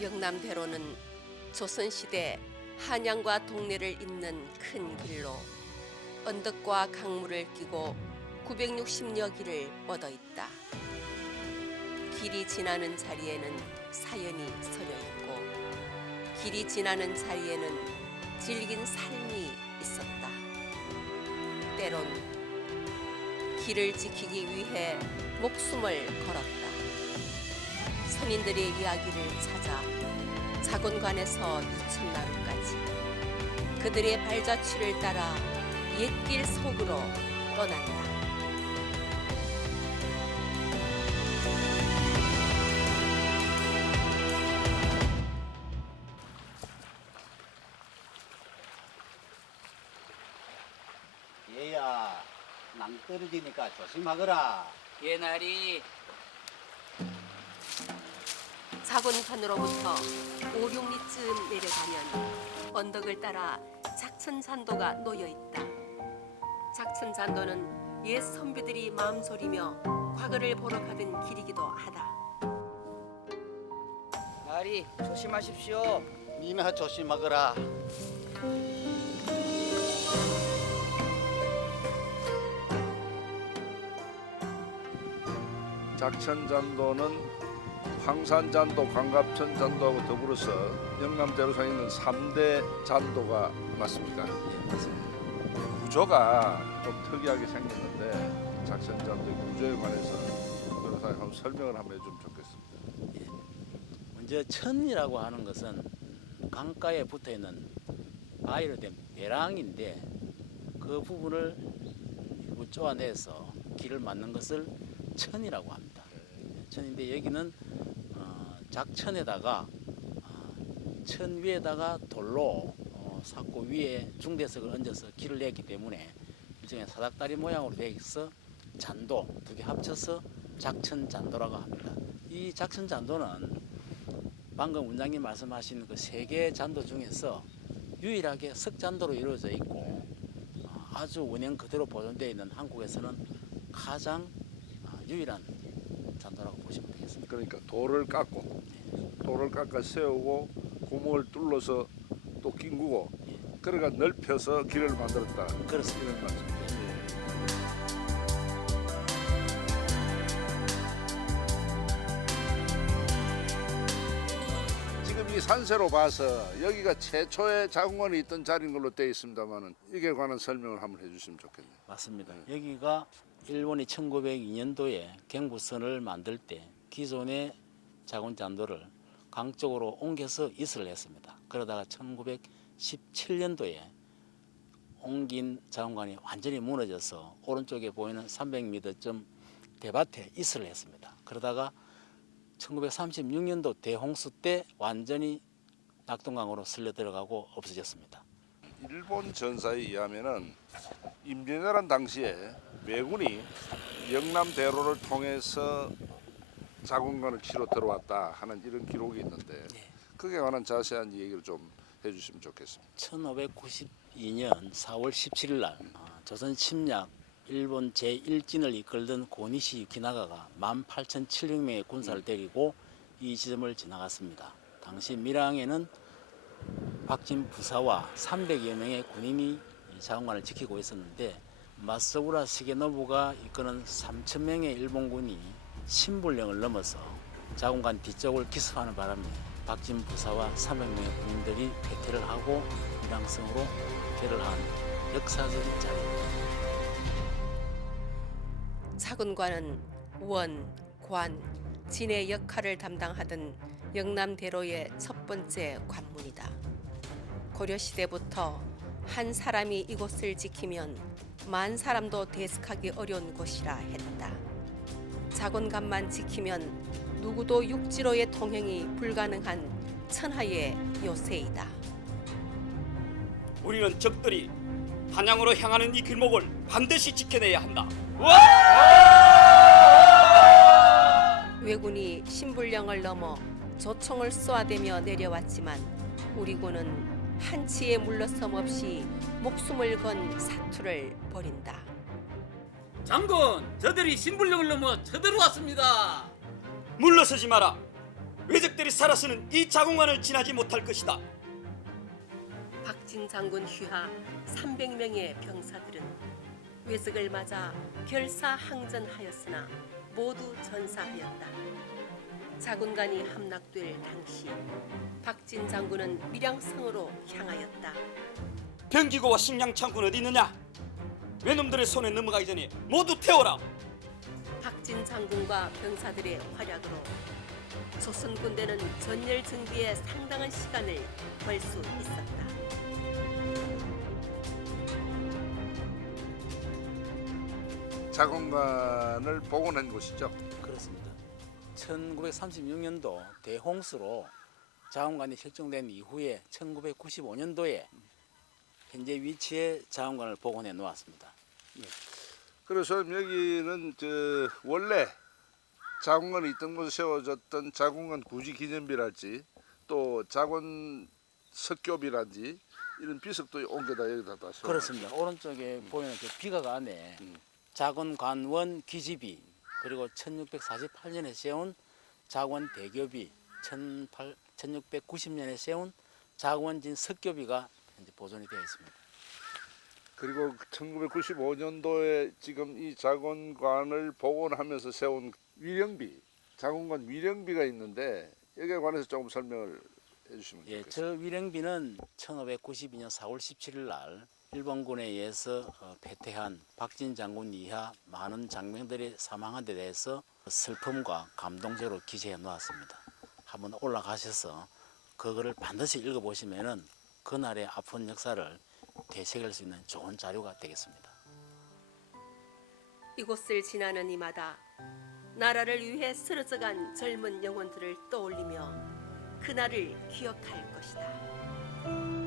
영남대로는 조선시대 한양과 동래를 잇는 큰 길로 언덕과 강물을 끼고 960여 길을 뻗어 있다. 길이 지나는 자리에는 사연이 서려 있고 길이 지나는 자리에는 질긴 삶이 있었다. 때론 길을 지키기 위해 목숨을 걸었다. 선인들의 이야기를 찾아 자곤관에서 이천나루까지 그들의 발자취를 따라 옛길 속으로 떠난다. 얘야, 낭 떨어지니까 조심하거라. 예, 나리. 자곤관으로부터 5, 6리쯤 내려가면 언덕을 따라 작천잔도가 놓여 있다. 작천잔도는 옛 선비들이 마음졸이며 과거를 보러 가던 길이기도 하다. 나리, 조심하십시오. 니나 조심하거라. 작천잔도는 황산잔도, 광갑천잔도하고 더불어서 영남대로상에 있는 3대 잔도가 맞습니까? 예, 맞습니다. 구조가 좀 특이하게 생겼는데 작천잔도의 구조에 관해서 변호사님 한번 설명을 한번 해주면 좋겠습니다. 먼저 천이라고 하는 것은 강가에 붙어 있는 바위로 된 배랑인데 그 부분을 일부 쪼아내서 길을 막는 것을 천이라고 합니다. 천인데 여기는 작천에다가 천 위에다가 돌로 삭고 위에 중대석을 얹어서 길을 냈기 때문에 일종의 사닥다리 모양으로 되어 있어 잔도 두 개 합쳐서 작천잔도라고 합니다. 이 작천잔도는 방금 원장님 말씀하신 그 세 개의 잔도 중에서 유일하게 석잔도로 이루어져 있고 아주 원형 그대로 보존되어 있는 한국에서는 가장 유일한 잔도라고 보시면 되겠습니다. 그러니까 돌을 깎아 세우고 구멍을 뚫어서 또 낑구고 그러니까 넓혀서 길을 만들었다. 그렇습니다. 이런 말씀이죠. 지금 이 산세로 봐서 여기가 최초의 자궁관이 있던 자리인 걸로 되어 있습니다만은 이게 관한 설명을 한번 해주시면 좋겠네요. 맞습니다. 여기가 일본이 1902년도에 경부선을 만들 때 기존의 자곤잔도를 강 쪽으로 옮겨서 이슬을 했습니다. 그러다가 1917년도에 옮긴 자곤관이 완전히 무너져서 오른쪽에 보이는 300m쯤 대밭에 이슬을 했습니다. 그러다가 1936년도 대홍수 때 완전히 낙동강으로 쓸려 들어가고 없어졌습니다. 일본 전사에 의하면은 임진왜란 당시에 왜군이 영남대로를 통해서 자궁관을 치러 들어왔다 하는 이런 기록이 있는데 그에 관한 자세한 얘기를 좀 해주시면 좋겠습니다. 1592년 4월 17일 날 조선 침략 일본 제1진을 이끌던 고니시 유키나가가 18,700명의 군사를 데리고 이 지점을 지나갔습니다. 당시 밀양에는 박진 부사와 300여 명의 군인이 이 자궁관을 지키고 있었는데 마스우라 시게노부가 이끄는 3,000명의 일본군이 신불령을 넘어서 자궁관 뒤쪽을 기습하는 바람에 박진 부사와 300명의 군인들이 패퇴를 하고 밀양성으로 퇴를 한 역사적인 자리입니다. 자곤관은 원, 관, 진의 역할을 담당하던 영남대로의 첫 번째 관문이다. 고려시대부터 한 사람이 이곳을 지키면 만 사람도 대적하기 어려운 곳이라 했다. 자곤관만 지키면 누구도 육지로의 통행이 불가능한 천하의 요새이다. 우리는 적들이 한양으로 향하는 이 길목을 반드시 지켜내야 한다. 왜군이 신불령을 넘어 조총을 쏘아대며 내려왔지만 우리 군은 한치의 물러섬 없이 목숨을 건 사투를 벌인다. 장군, 저들이 신불령을 넘어 쳐들어왔습니다. 물러서지 마라. 왜적들이 살아서는 이 자궁관을 지나지 못할 것이다. 박진 장군 휘하 300명의 병사들은 왜적을 맞아 결사항전하였으나 모두 전사하였다. 자군관이 함락될 당시 박진 장군은 밀양성으로 향하였다. 병기고와 식량 창고는 어디 있느냐? 외놈들의 손에 넘어가기 전에 모두 태워라. 박진 장군과 병사들의 활약으로 조선 군대는 전열 준비에 상당한 시간을 벌 수 있었다. 자궁관을 복원한 곳이죠. 그렇습니다. 1936년도 대홍수로 자궁관이 설정된 이후에 1995년도에 현재 위치에 자궁관을 복원해 놓았습니다. 그래서 여기는 원래 자궁관이 있던 곳에 세워졌던 자궁관 구지 기념비랄지 또 자궁 석교비랄지 이런 비석도 옮겨다 여기다 다 세워. 그렇습니다. 오른쪽에 보이는 그 비각 안에 자군관원 기지비 그리고 1648년에 세운 자군 대교비 1690년에 세운 자군진 석교비가 현재 보존이 되어 있습니다. 그리고 1995년도에 지금 이 자궁관을 복원하면서 세운 위령비, 자궁관 위령비가 있는데 여기에 관해서 조금 설명을 해주시면 예, 좋겠습니다. 저 위령비는 1592년 4월 17일 날 일본군에 의해서 패퇴한 박진 장군 이하 많은 장병들이 사망한 데 대해서 슬픔과 감동적으로 기재해 놓았습니다. 한번 올라가셔서 그거를 반드시 읽어보시면은 그날의 아픈 역사를 되새길 수 있는 좋은 자료가 되겠습니다. 이곳을 지나는 이마다 나라를 위해 쓰러져간 젊은 영혼들을 떠올리며 그날을 기억할 것이다.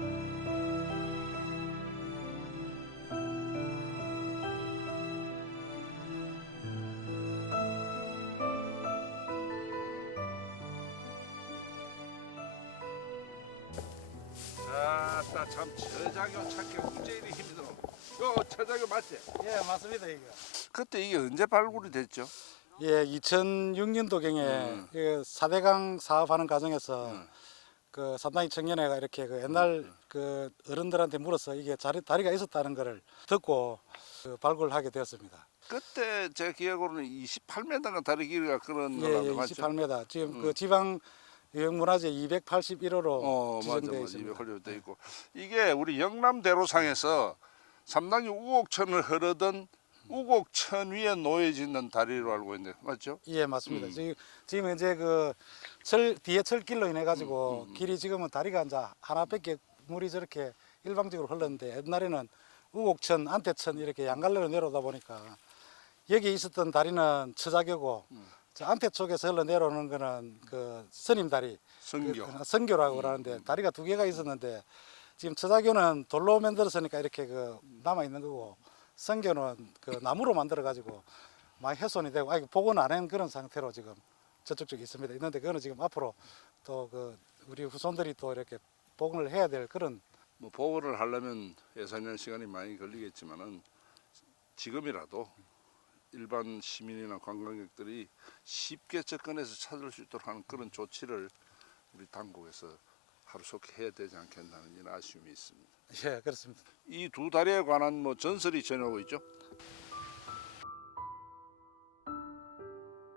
아따 참 저작교 찾기 문제일이 힘들어. 저작교 맞지? 예, 맞습니다, 이거. 그때 이게 언제 발굴이 됐죠? 예, 2006년도경에 그 4대강 사업하는 과정에서 그 상당히 청년회가 이렇게 그 옛날 그 어른들한테 물어서 이게 다리가 있었다는 것을 듣고 그 발굴하게 되었습니다. 그때 제 기억으로는 28m가 다리 길이가 그런 예, 거라고 예, 맞죠? 28m. 지금 그 지방 유형문화재 281호로 맞아, 지정되어 맞아. 있습니다. 200홀 있고 이게 우리 영남 대로상에서 삼당리 우곡천을 흐르던 우곡천 위에 놓여지는 다리로 알고 있는데 맞죠? 예, 맞습니다. 지금 이제 뒤에 철길로 인해 가지고 길이 지금은 다리가 이제 하나밖에 물이 저렇게 일방적으로 흘렀는데 옛날에는 우곡천, 안태천 이렇게 양갈래로 내려오다 보니까 여기 있었던 다리는 처자교고 저 안태 쪽에서 흘러 내려오는 거는 그 스님 다리, 성교. 성교라고 그러는데 다리가 두 개가 있었는데 지금 처자교는 돌로 만들었으니까 이렇게 그 남아 있는 거고 성교는 그 나무로 만들어 가지고 많이 훼손이 되고 아직 복원 안 한 그런 상태로 지금 저쪽 쪽에 있습니다. 있는데 그거는 지금 앞으로 또 그 우리 후손들이 또 이렇게 복원을 해야 될 그런 뭐 복원을 하려면 예산이나 시간이 많이 걸리겠지만은 지금이라도 일반 시민이나 관광객들이 쉽게 접근해서 찾을 수 있도록 하는 그런 조치를 우리 당국에서 하루속히 해야 되지 않겠나는 이런 아쉬움이 있습니다. 예, 그렇습니다. 이 두 다리에 관한 뭐 전설이 전하고 있죠.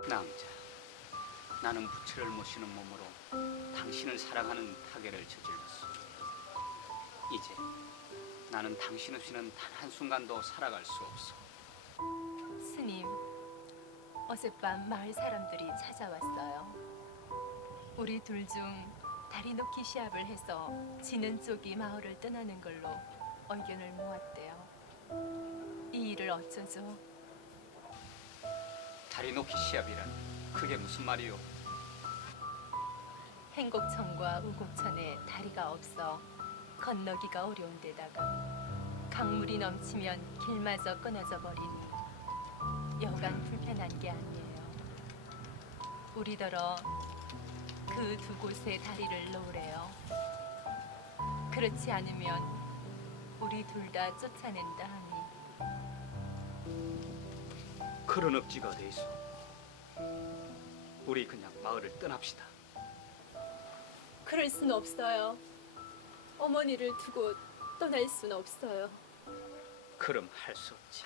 낭자, 나는 부채를 모시는 몸으로 당신을 사랑하는 타계를 저질렀소. 이제 나는 당신 없이는 단 한순간도 살아갈 수 없어. 스님, 어젯밤 마을 사람들이 찾아왔어요. 우리 둘 중 다리 놓기 시합을 해서 지는 쪽이 마을을 떠나는 걸로 의견을 모았대요. 이 일을 어쩌죠? 다리 놓기 시합이란 그게 무슨 말이요? 행곡천과 우곡천에 다리가 없어 건너기가 어려운 데다가 강물이 넘치면 길마저 끊어져 버리니 여간 불편한 게 아니에요. 우리더러 그 두 곳에 다리를 놓으래요. 그렇지 않으면 우리 둘 다 쫓아낸다 하니. 그런 억지가 어디 있어? 우리 그냥 마을을 떠납시다. 그럴 순 없어요. 어머니를 두고 떠날 순 없어요. 그럼 할 수 없지.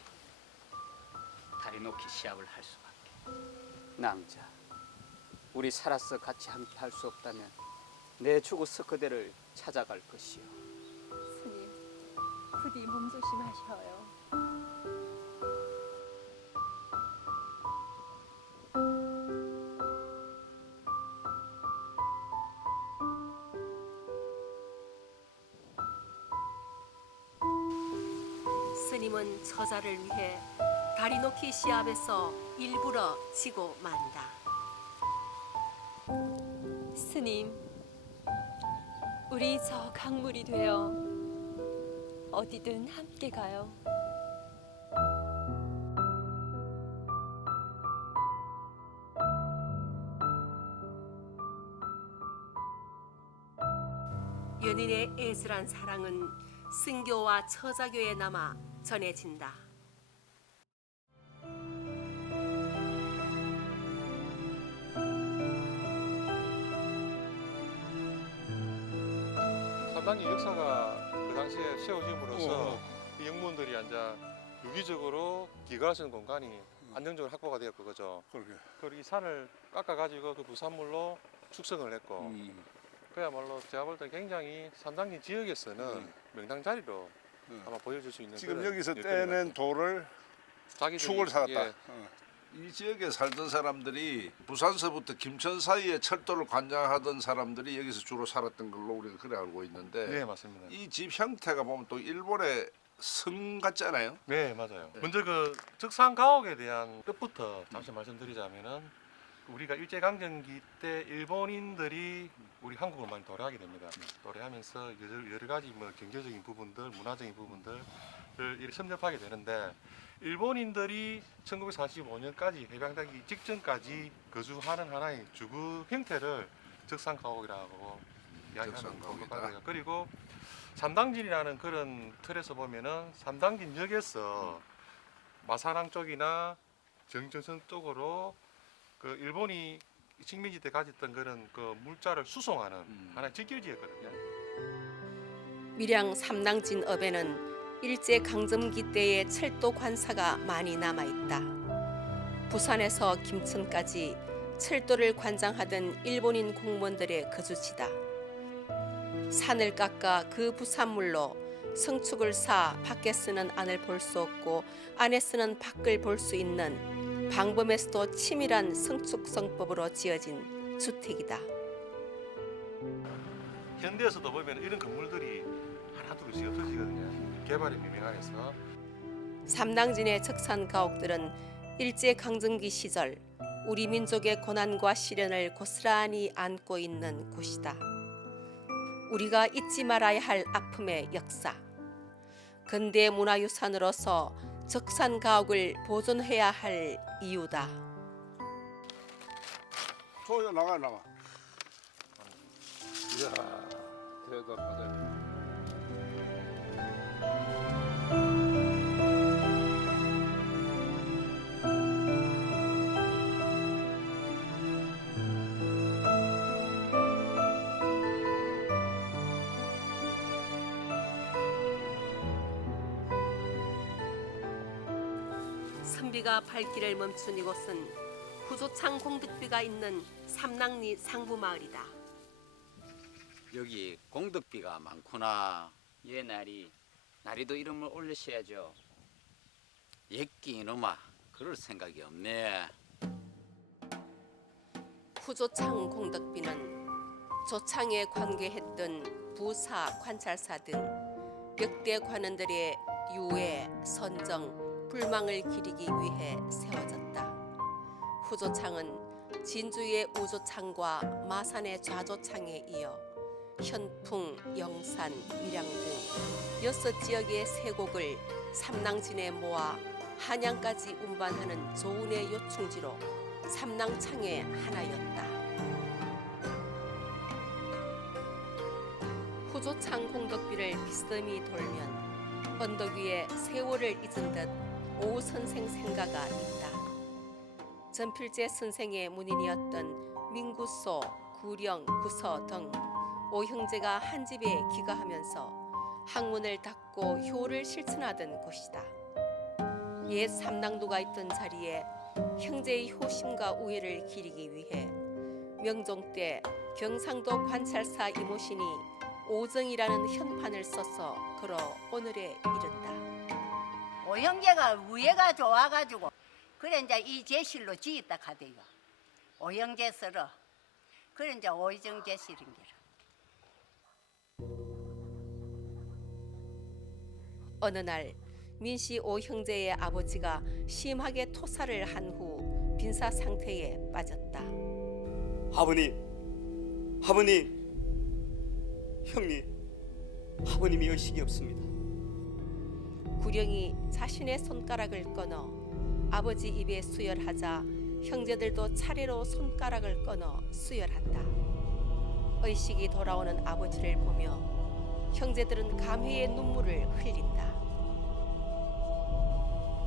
다리 놓기 시합을 할 수밖에. 낭자, 우리 살아서 같이 함께 할 수 없다면 내 죽어서 그대를 찾아갈 것이요. 스님, 부디 몸조심하셔요. 스님은 처자를 위해 다리 놓기 시합에서 일부러 지고 만다. 스님, 우리 저 강물이 되어 어디든 함께 가요. 연인의 애절한 사랑은 승교와 처자교에 남아 전해진다. 상당히 역사가 그 당시에 세워짐으로써 이 영문들이 이제 유기적으로 기거하는 공간이 안정적으로 확보가 되었고 그죠. 그리고 이 산을 깎아가지고 그 부산물로 축성을 했고 그야말로 제가 볼 때 굉장히 삼당진 지역에서는 명당 자리로 아마 보여줄 수 있는 지금 그런 여기서 여건인 것 떼낸 같아요. 돌을 자기들이, 축을 살았다. 예, 이 지역에 살던 사람들이 부산서부터 김천 사이에 철도를 관장하던 사람들이 여기서 주로 살았던 걸로 우리가 그래 알고 있는데 네 맞습니다. 이 집 형태가 보면 또 일본의 성 같잖아요. 네 맞아요. 먼저 그 적산 가옥에 대한 뜻부터 잠시 말씀드리자면은 우리가 일제강점기 때 일본인들이 우리 한국을 많이 도래하게 됩니다. 도래하면서 여러 가지 뭐 경제적인 부분들, 문화적인 부분들을 이렇게 섭렵하게 되는데 일본인들이 1945년까지 해방되기 직전까지 거주하는 하나의 주거 형태를 적산 가옥이라고 이야기하는 적산가옥이다. 거고요. 그리고 삼당진이라는 그런 틀에서 보면은 삼당진역에서 마사랑 쪽이나 정전선 쪽으로 그 일본이 식민지 때 가졌던 그런 그 물자를 수송하는 하나의 직결지였거든요. 밀양 삼당진 업에는 일제 강점기 때의 철도 관사가 많이 남아 있다. 부산에서 김천까지 철도를 관장하던 일본인 공무원들의 거주지다. 산을 깎아 그 부산물로 성축을 쌓아 밖에 쓰는 안을 볼 수 없고 안에 쓰는 밖을 볼 수 있는 방범에서도 치밀한 성축성법으로 지어진 주택이다. 현대에서도 보면 이런 건물들이 하나둘씩 없어지거든요. 개발이 미미하면서. 삼당진의 적산 가옥들은 일제 강점기 시절 우리 민족의 고난과 시련을 고스란히 안고 있는 곳이다. 우리가 잊지 말아야 할 아픔의 역사. 근대 문화유산으로서 적산 가옥을 보존해야 할 이유다. 조여 나가. 이야 대단하네. 선비가 발길을 멈춘 이곳은 후조창 공덕비가 있는 삼랑리 상부마을이다. 여기 공덕비가 많구나. 예, 나리도 이름을 올리셔야죠. 옛끼 이놈아 그럴 생각이 없네. 후조창 공덕비는 조창에 관계했던 부사, 관찰사 등 벽대 관원들의 유해, 선정, 불망을 기리기 위해 세워졌다. 후조창은 진주의 우조창과 마산의 좌조창에 이어 현풍, 영산, 밀양 등 6지역의 세곡을 삼랑진에 모아 한양까지 운반하는 조운의 요충지로 삼랑창의 하나였다. 후조창 공덕비를 비스듬히 돌면 언덕 위에 세월을 잊은 듯 오우 선생 생가가 있다. 전필재 선생의 문인이었던 민구소, 구령, 구서 등 오 형제가 한 집에 귀가하면서 학문을 닦고 효를 실천하던 곳이다. 옛 삼랑도가 있던 자리에 형제의 효심과 우애를 기리기 위해 명종 때 경상도 관찰사 이모신이 오정이라는 현판을 써서 걸어 오늘에 이른다. 오형제가 우애가 좋아가지고 그래 이제 이 제실로 지었다 카대요. 오형제 쓰러 그래 이제 오정 제실인 게라. 어느 날 민씨 오 형제의 아버지가 심하게 토사를 한 후 빈사 상태에 빠졌다. 아버님, 형님, 아버님이 의식이 없습니다. 구령이 자신의 손가락을 끊어 아버지 입에 수혈하자 형제들도 차례로 손가락을 끊어 수혈한다. 의식이 돌아오는 아버지를 보며 형제들은 감회의 눈물을 흘린다.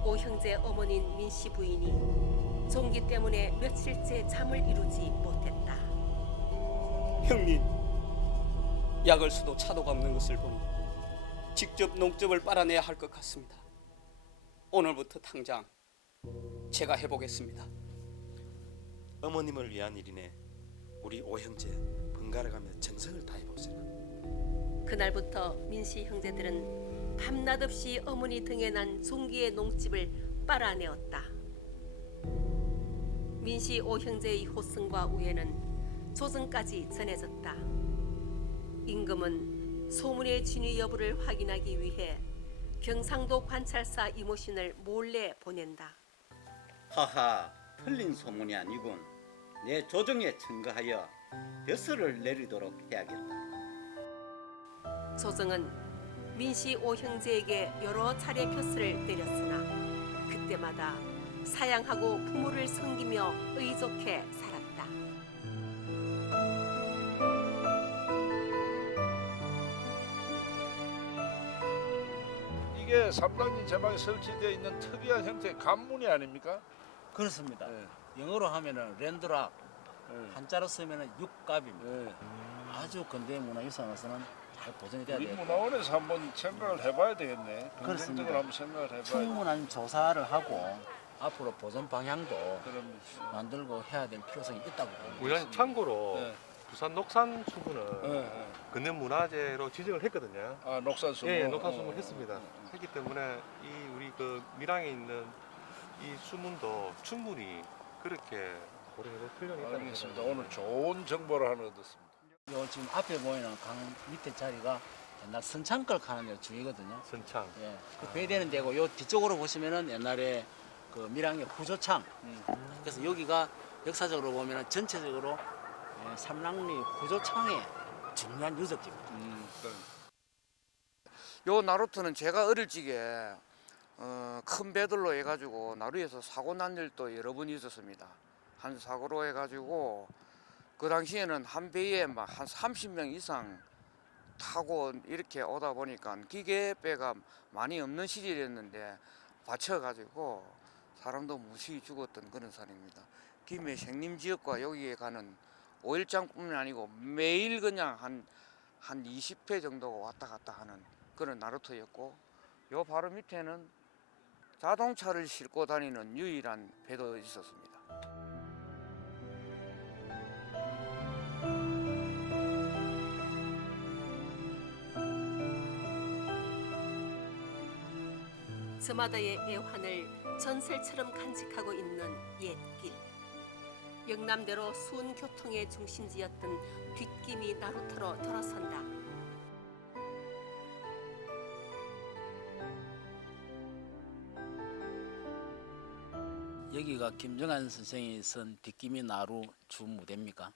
오 형제 어머니인 민씨 부인이 종기 때문에 며칠째 잠을 이루지 못했다. 형님, 약을 써도 차도가 없는 것을 보니 직접 농점을 빨아내야 할 것 같습니다. 오늘부터 당장 제가 해보겠습니다. 어머님을 위한 일이네. 우리 오형제 번갈아가며 정성을 다해봅시다. 그날부터 민씨 형제들은 밤낮 없이 어머니 등에 난 종기의 농집을 빨아내었다. 민씨 오 형제의 호승과 우애는 조정까지 전해졌다. 임금은 소문의 진위 여부를 확인하기 위해 경상도 관찰사 이모신을 몰래 보낸다. 하하, 틀린 소문이 아니군. 내 조정에 증거하여 벼슬을 내리도록 해야겠다. 조정은 민씨 오 형제에게 여러 차례 벼슬을 내렸으나 그때마다 사양하고 부모를 섬기며 의족해 살았다. 이게 삼당진 제방에 설치되어 있는 특이한 형태의 관문이 아닙니까? 그렇습니다. 네. 영어로 하면은 랜드락, 네. 한자로 쓰면은 육갑입니다. 네. 아주 근대 문화유산으로서는 잘 보존이 돼야 우리 돼요. 문화원에서 한번 생각을 해봐야 되겠네. 그렇습니다. 긍정적으로 한번 생각을 해봐야 돼. 충분한 조사를 하고 앞으로 보존 방향도 그럼 만들고 해야 될 필요성이 있다고 봅니다. 우리가 참고로 네. 부산 녹산 수문은 네. 근대문화재로 지정을 했거든요. 아 녹산수문. 예, 녹산 수문 했습니다. 했기 때문에 이 우리 그 밀양에 있는 이 수문도 충분히 그렇게 고려해볼 필요가 있다는 알겠습니다. 생각이 오늘 좋은 정보를 하나 얻었습니다. 요 지금 앞에 보이는 강 밑에 자리가 옛날 선창걸 가는 데 주위거든요. 선창. 예, 그 배되는 데고 요 뒤쪽으로 보시면은 옛날에 그 밀양의 후조창. 그래서 여기가 역사적으로 보면은 전체적으로 삼랑리 후조창의 중요한 유적지입니다. 요 나루터는 제가 어릴 적에 큰 배들로 해가지고 나루에서 사고 난 일도 여러 번 있었습니다. 한 사고로 해가지고 그 당시에는 한 배에 막 한 30명 이상 타고 이렇게 오다 보니까 기계배가 많이 없는 시절이었는데 받쳐가지고 사람도 무시 죽었던 그런 산입니다. 김해 생림지역과 여기에 가는 5일장뿐만 아니고 매일 그냥 한 20회 정도가 왔다 갔다 하는 그런 나루터였고, 요 바로 밑에는 자동차를 싣고 다니는 유일한 배도 있었습니다. 저마다의 애환을 전설처럼 간직하고 있는 옛길. 영남대로 수은 교통의 중심지였던 뒷김이 나루터로 돌아선다. 여기가 김정한 선생이 쓴 뒷김이 나루 주 무대입니까?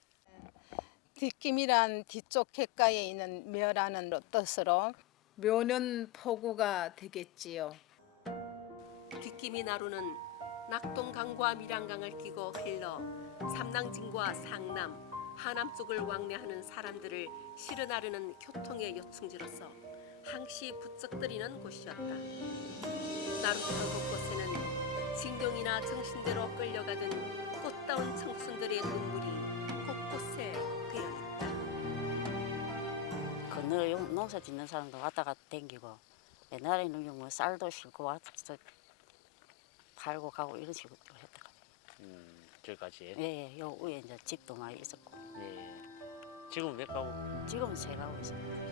뒷김이란 뒤쪽 객가에 있는 묘라는 뜻으로 묘는 포구가 되겠지요. 뒷김이 나루는 낙동강과 밀양강을 끼고 흘러 삼랑진과 상남, 하남 쪽을 왕래하는 사람들을 실어 나르는 교통의 요충지로서 항시 부쩍거리는 곳이었다. 나루터 곳곳에는 징동이나 정신대로 끌려가던 꽃다운 청춘들의 눈물이 곳곳에 되어 있다. 농사 짓는 사람도 왔다 갔다 댕기고 옛날에는 뭐 쌀도 싣고 와서 팔고 가고 이런 식으로 했다. 저기까지. 예, 요 위에 이제 집도 많이 있었고. 예. 지금 몇 가구? 지금은 3가구 있습니다.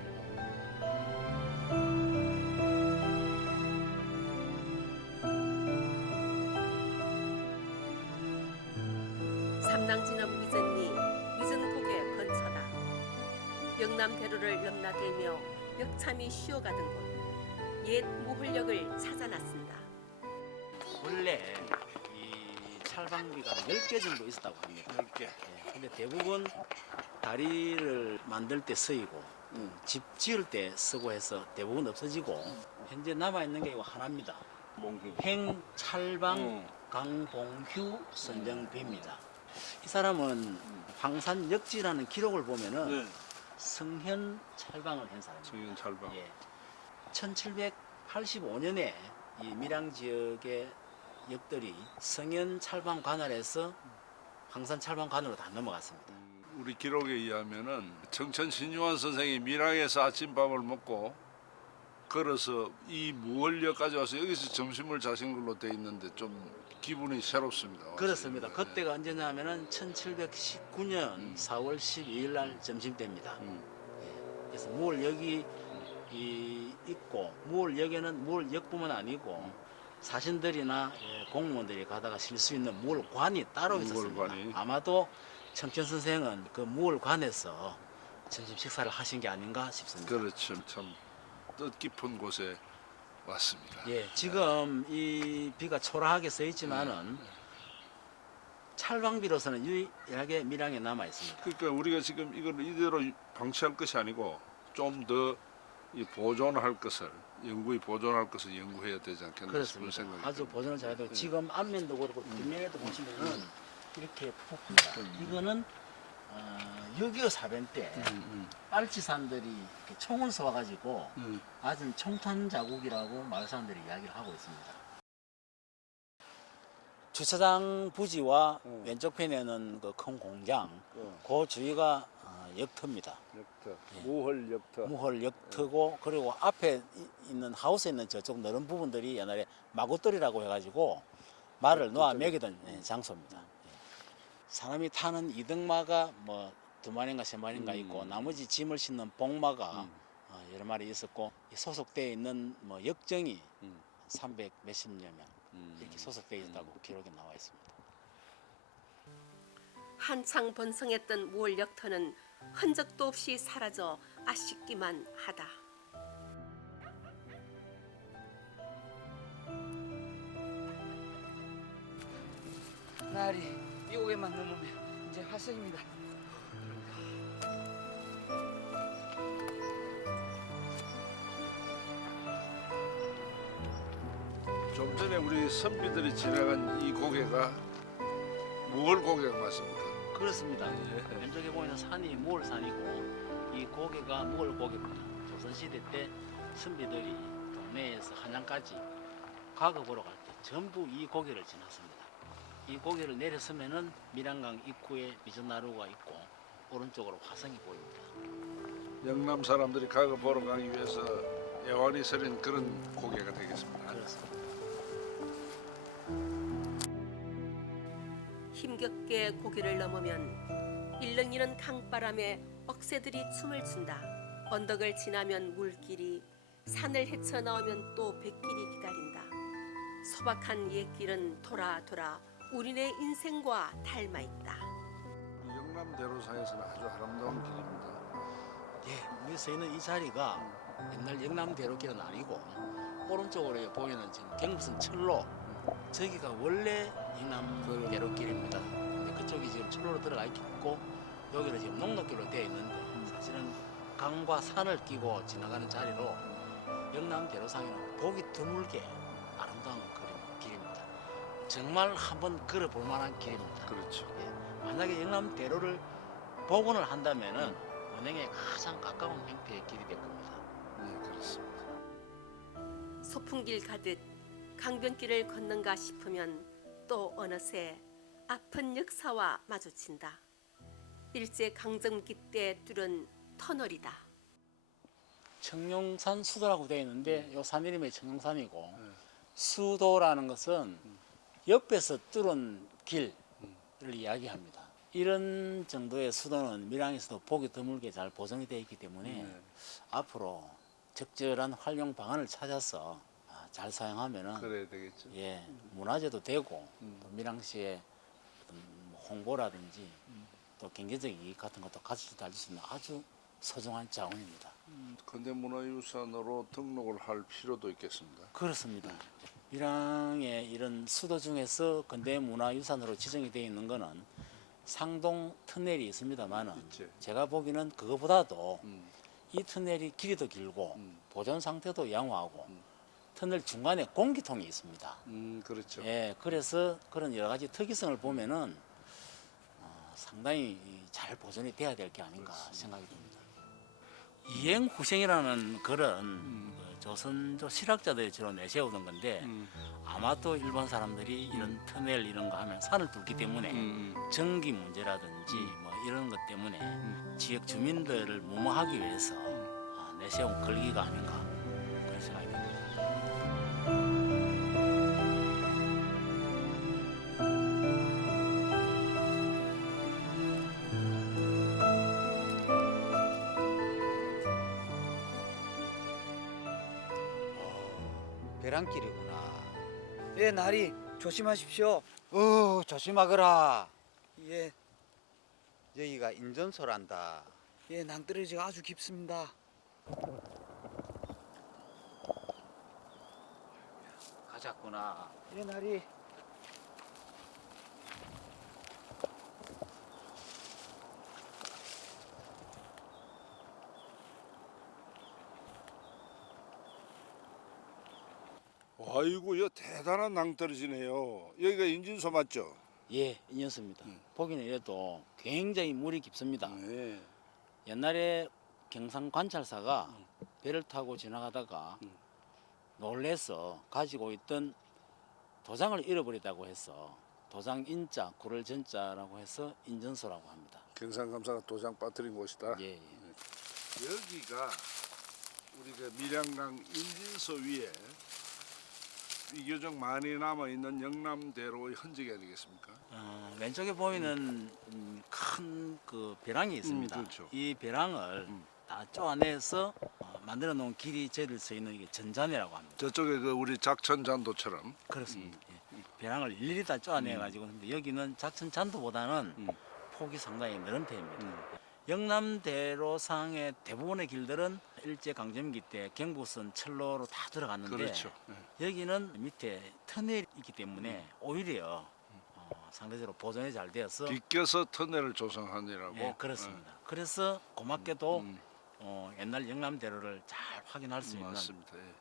삼당진읍 미전리 미전곡의 근처다. 영남대로를 넘나들며 역참이 쉬어가던 곳, 옛 무홀역을 찾아났습니다. 원래 이 찰방비가 10개 정도 있었다고 합니다. 10개. 예. 근데 대부분 다리를 만들 때 쓰이고 집 지을 때 쓰고 해서 대부분 없어지고 현재 남아있는 게 이거 하나입니다. 행 찰방 강봉규 선정비입니다. 이 사람은 황산 역지라는 기록을 보면은 성현 찰방을 한 사람입니다. 성현 찰방. 예. 1785년에 이 밀양 지역의 역들이 성현 찰방 관할에서 황산 찰방 관으로 다 넘어갔습니다. 우리 기록에 의하면은 청천 신유환 선생이 밀양에서 아침밥을 먹고 걸어서 이 무월역까지 와서 여기서 점심을 자신 걸로 돼 있는데 좀 기분이 새롭습니다. 그렇습니다. 그때가 언제냐면은 1719년 4월 12일 날 점심때입니다. 예. 그래서 무월역이 있고 무월역에는 무월역뿐만 아니고 사신들이나 공무원들이 가다가 쉴 수 있는 무월관이 따로 있었습니다. 아마도 청천 선생은 그 무월관에서 점심 식사를 하신 게 아닌가 싶습니다. 그렇죠. 참 뜻깊은 곳에 왔습니다. 예, 지금 이 비가 초라하게 써 있지만은 찰방비로서는 유일하게 밀양에 남아 있습니다. 그러니까 우리가 지금 이걸 이대로 방치할 것이 아니고 좀 더 보존할 것을 연구히 보존할 것을 연구해야 되지 않겠나 싶은 그렇습니다. 생각이 아주 듭니다. 보존을 잘해도 지금 앞면도 그렇고 뒷면에도 보시면은 이렇게 폭합니다. 이거는 6.25 사변 때 빨치산들이 이렇게 총을 쏘아가지고 맞은 총탄 자국이라고 마을 사람들이 이야기를 하고 있습니다. 주차장 부지와 왼쪽 편에는 그 큰 공장, 그 주위가 역터입니다. 역터, 무월 역터. 무월 역터고 그리고 앞에 있는 하우스에 있는 저쪽 너른 부분들이 옛날에 마구돌이라고 해가지고 말을 놓아 먹이던 장소입니다. 사람이 타는 이등마가 뭐 2마리인가 3마리인가 있고 나머지 짐을 싣는 복마가 여러 마리 있었고 소속되어 있는 뭐 역정이 300 몇십여 명 이렇게 소속되어 있다고 기록에 나와 있습니다. 한창 번성했던 무월역터는 흔적도 없이 사라져 아쉽기만 하다. 날이 미국에만 넘으면 이제 화성입니다. 좀 전에 우리 선비들이 지나간 이 고개가 무월 고개가 맞습니까? 그렇습니다. 왼쪽에 보이는 산이 무월산이고 이 고개가 무월고개입니다. 조선시대 때 선비들이 동네에서 한양까지 과거 보러 갈 때 전부 이 고개를 지났습니다. 이 고개를 내렸으면은 밀양강 입구에 미전나루가 있고 오른쪽으로 화성이 보입니다. 영남 사람들이 가거 보러 가기 위해서 애완이 서린 그런 고개가 되겠습니다. 그렇습니다. 힘겹게 고개를 넘으면 일렁이는 강바람에 억새들이 춤을 춘다. 언덕을 지나면 물길이, 산을 헤쳐나오면 또 백길이 기다린다. 소박한 옛길은 돌아 우리네 인생과 닮아 있다. 영남 대로상에서는 아주 아름다운 길입니다. 예, 우리 서 있는 이 자리가 옛날 영남대로길은 아니고 오른쪽으로 보이는 지금 경부선 철로 저기가 원래 영남대로길입니다. 근데 그쪽이 지금 철로로 들어가 있고 여기는 지금 농로길로 되어 있는데 사실은 강과 산을 끼고 지나가는 자리로 영남대로상에는 보기 드물게 아름다운 길입니다. 정말 한번 걸어볼 만한 길입니다. 그렇죠. 예, 만약에 영남대로를 복원을 한다면은 은행에 가장 가까운 형태의 길이 될 겁니다. 네, 그렇습니다. 소풍길 가듯 강변길을 걷는가 싶으면 또 어느새 아픈 역사와 마주친다. 일제 강점기 때 뚫은 터널이다. 청룡산 수도라고 되어 있는데 요 산 이름이 청룡산이고 수도라는 것은 옆에서 뚫은 길을 이야기합니다. 이런 정도의 수도는 밀양에서도 보기 드물게 잘 보존이 되어 있기 때문에 앞으로 적절한 활용 방안을 찾아서 잘 사용하면은 그래야 되겠죠. 예, 문화재도 되고 또 밀양시의 어떤 홍보라든지 또 경제적 이익 같은 것도 같이 달릴 수 있는 아주 소중한 자원입니다. 근대문화유산으로 등록을 할 필요도 있겠습니다. 그렇습니다. 밀양의 이런 수도 중에서 근대문화유산으로 지정이 되어 있는 것은 상동 터널이 있습니다만은 있지. 제가 보기에는 그거보다도 이 터널이 길이도 길고 보존 상태도 양호하고 터널 중간에 공기통이 있습니다. 그렇죠. 예, 그래서 그런 여러 가지 특이성을 보면은 상당히 잘 보존이 돼야 될 게 아닌가 생각이 듭니다. 이행후생이라는 글은 그 조선조 실학자들이 주로 내세우던 건데 아마 또 일본 사람들이 이런 터널 이런 거 하면 산을 뚫기 때문에 전기 문제라든지 뭐 이런 것 때문에 지역 주민들을 무마하기 위해서 내세운 글귀가 아닌가 그런 생각이 듭니다. 배란길이구나. 예, 나리 조심하십시오. 조심하거라. 예, 여기가 인전소란다. 예, 낭떠러지가 아주 깊습니다. 가자꾸나. 예, 나리. 아이고, 여 대단한 낭떠러지네요. 여기가 인진소 맞죠? 예, 인연수입니다. 보기는 이래도 굉장히 물이 깊습니다. 네. 옛날에 경상 관찰사가 배를 타고 지나가다가 놀래서 가지고 있던 도장을 잃어버리다고 해서 도장 인자, 구를 전자라고 해서 인전소라고 합니다. 경상감사가 도장 빠뜨린 곳이다. 예, 예. 여기가 우리가 밀양강 인진소 위에 비교적 많이 남아 있는 영남대로의 흔적이 아니겠습니까? 왼쪽에 보이는 큰 그 벼랑이 있습니다. 그렇죠. 이 벼랑을 다 쪼아내서 만들어 놓은 길이 저릴 수 있는 이게 전잔이라고 합니다. 저쪽에 그 우리 작천잔도처럼. 그렇습니다. 예. 벼랑을 일일이 다 쪼아내 가지고 근데 여기는 작천잔도보다는 폭이 상당히 넓은 편입니다. 영남대로상의 대부분의 길들은 일제 강점기 때 경부선 철로로 다 들어갔는데 그렇죠. 여기는 밑에 터널이 있기 때문에 오히려 상대적으로 보존이 잘 되어서 비껴서 터널을 조성하느라고. 예, 그렇습니다. 그래서 고맙게도 옛날 영남대로를 잘 확인할 수 있는 맞습니다. 예.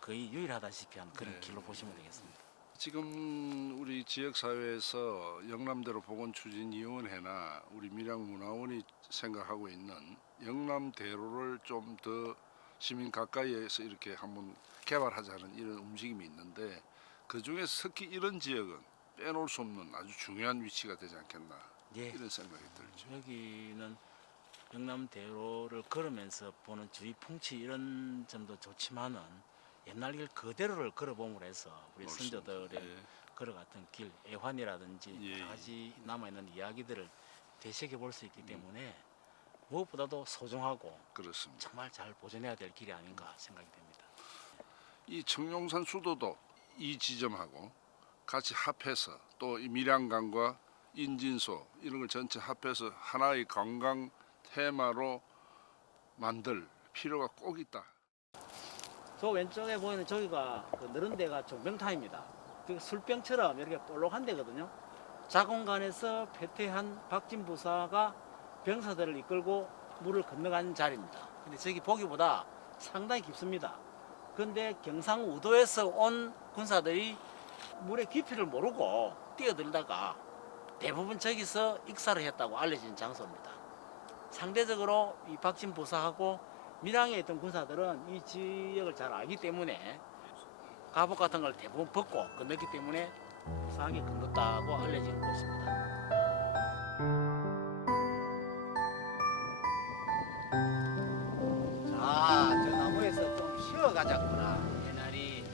거의 유일하다시피 한 그런 네. 길로 보시면 되겠습니다. 지금 우리 지역사회에서 영남대로 보건추진위원회나 우리 밀양문화원이 생각하고 있는 영남대로를 좀 더 시민 가까이에서 이렇게 한번 개발하자는 이런 움직임이 있는데 그중에서 특히 이런 지역은 빼놓을 수 없는 아주 중요한 위치가 되지 않겠나 예. 이런 생각이 들죠. 여기는 영남대로를 걸으면서 보는 주위 풍치 이런 점도 좋지만은 옛날 길 그대로를 걸어봄으로 해서 우리 맞습니다. 선조들의 예. 걸어갔던 길, 애환이라든지 예. 여러 가지 남아있는 이야기들을 되새겨 볼 수 있기 때문에 무엇보다도 소중하고 그렇습니다. 정말 잘 보존해야 될 길이 아닌가 생각이 됩니다. 이 청룡산 수도도 이 지점하고 같이 합해서 또 이 밀양강과 인진소 이런 걸 전체 합해서 하나의 관광 테마로 만들 필요가 꼭 있다. 저 왼쪽에 보이는 저기가 그 늘은 데가 종병탑입니다. 그 술병처럼 이렇게 볼록한 데거든요. 자공간에서 패퇴한 박진부사가 병사들을 이끌고 물을 건너간 자리입니다. 근데 저기 보기보다 상당히 깊습니다. 그런데 경상우도에서 온 군사들이 물의 깊이를 모르고 뛰어들다가 대부분 저기서 익사를 했다고 알려진 장소입니다. 상대적으로 이 박진부사하고 밀양에 있던 군사들은 이 지역을 잘 알기 때문에 갑옷 같은 걸 대부분 벗고 건넜기 때문에 무사하게 건넜다고 알려진 곳입니다. 자, 가졌구나. 옛날이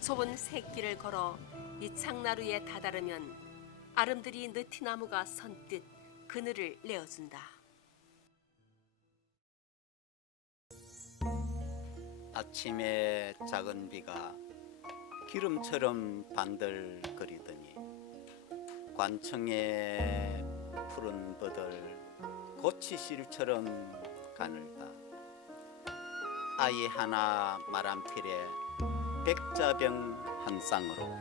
좁은 새길을 걸어 이창나루에 다다르면 아름드리 느티나무가 선뜻 그늘을 내어준다. 아침에 작은 비가 기름처럼 반들거리더니 관청의 푸른 버들 고치실처럼 가늘다. 아이 하나 말 한 필에 백자병 한 쌍으로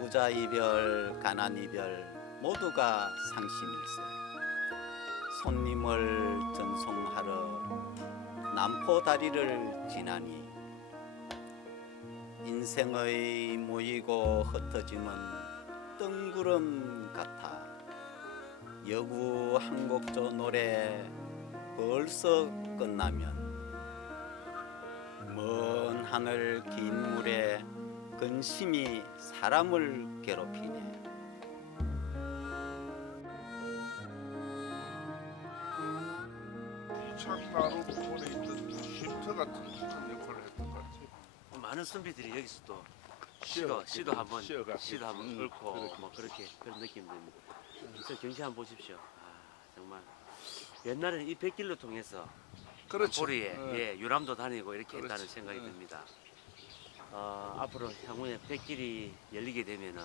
부자 이별 가난 이별 모두가 상심일세. 손님을 전송하러 남포다리를 지나니 인생의 모이고 흩어짐은 뜬구름 같아. 여구 한곡조 노래 벌써 끝나면 먼 하늘 긴 물에 근심이 사람을 괴롭히네. 이창나루 부분에 있던 쉼터 같은 역할을 했던 것 같아요. 많은 선비들이 여기서 또 쉬어, 시도 한번 쉬어갔겠지. 읊고 그렇게. 뭐 그렇게 그런 느낌이 듭니다. 저 경치 한번 보십시오. 정말 옛날에는 이 백길로 통해서 그렇지. 보리에 네. 유람도 다니고 이렇게 그렇지. 했다는 생각이 네. 듭니다. 앞으로 향후에 백길이 열리게 되면은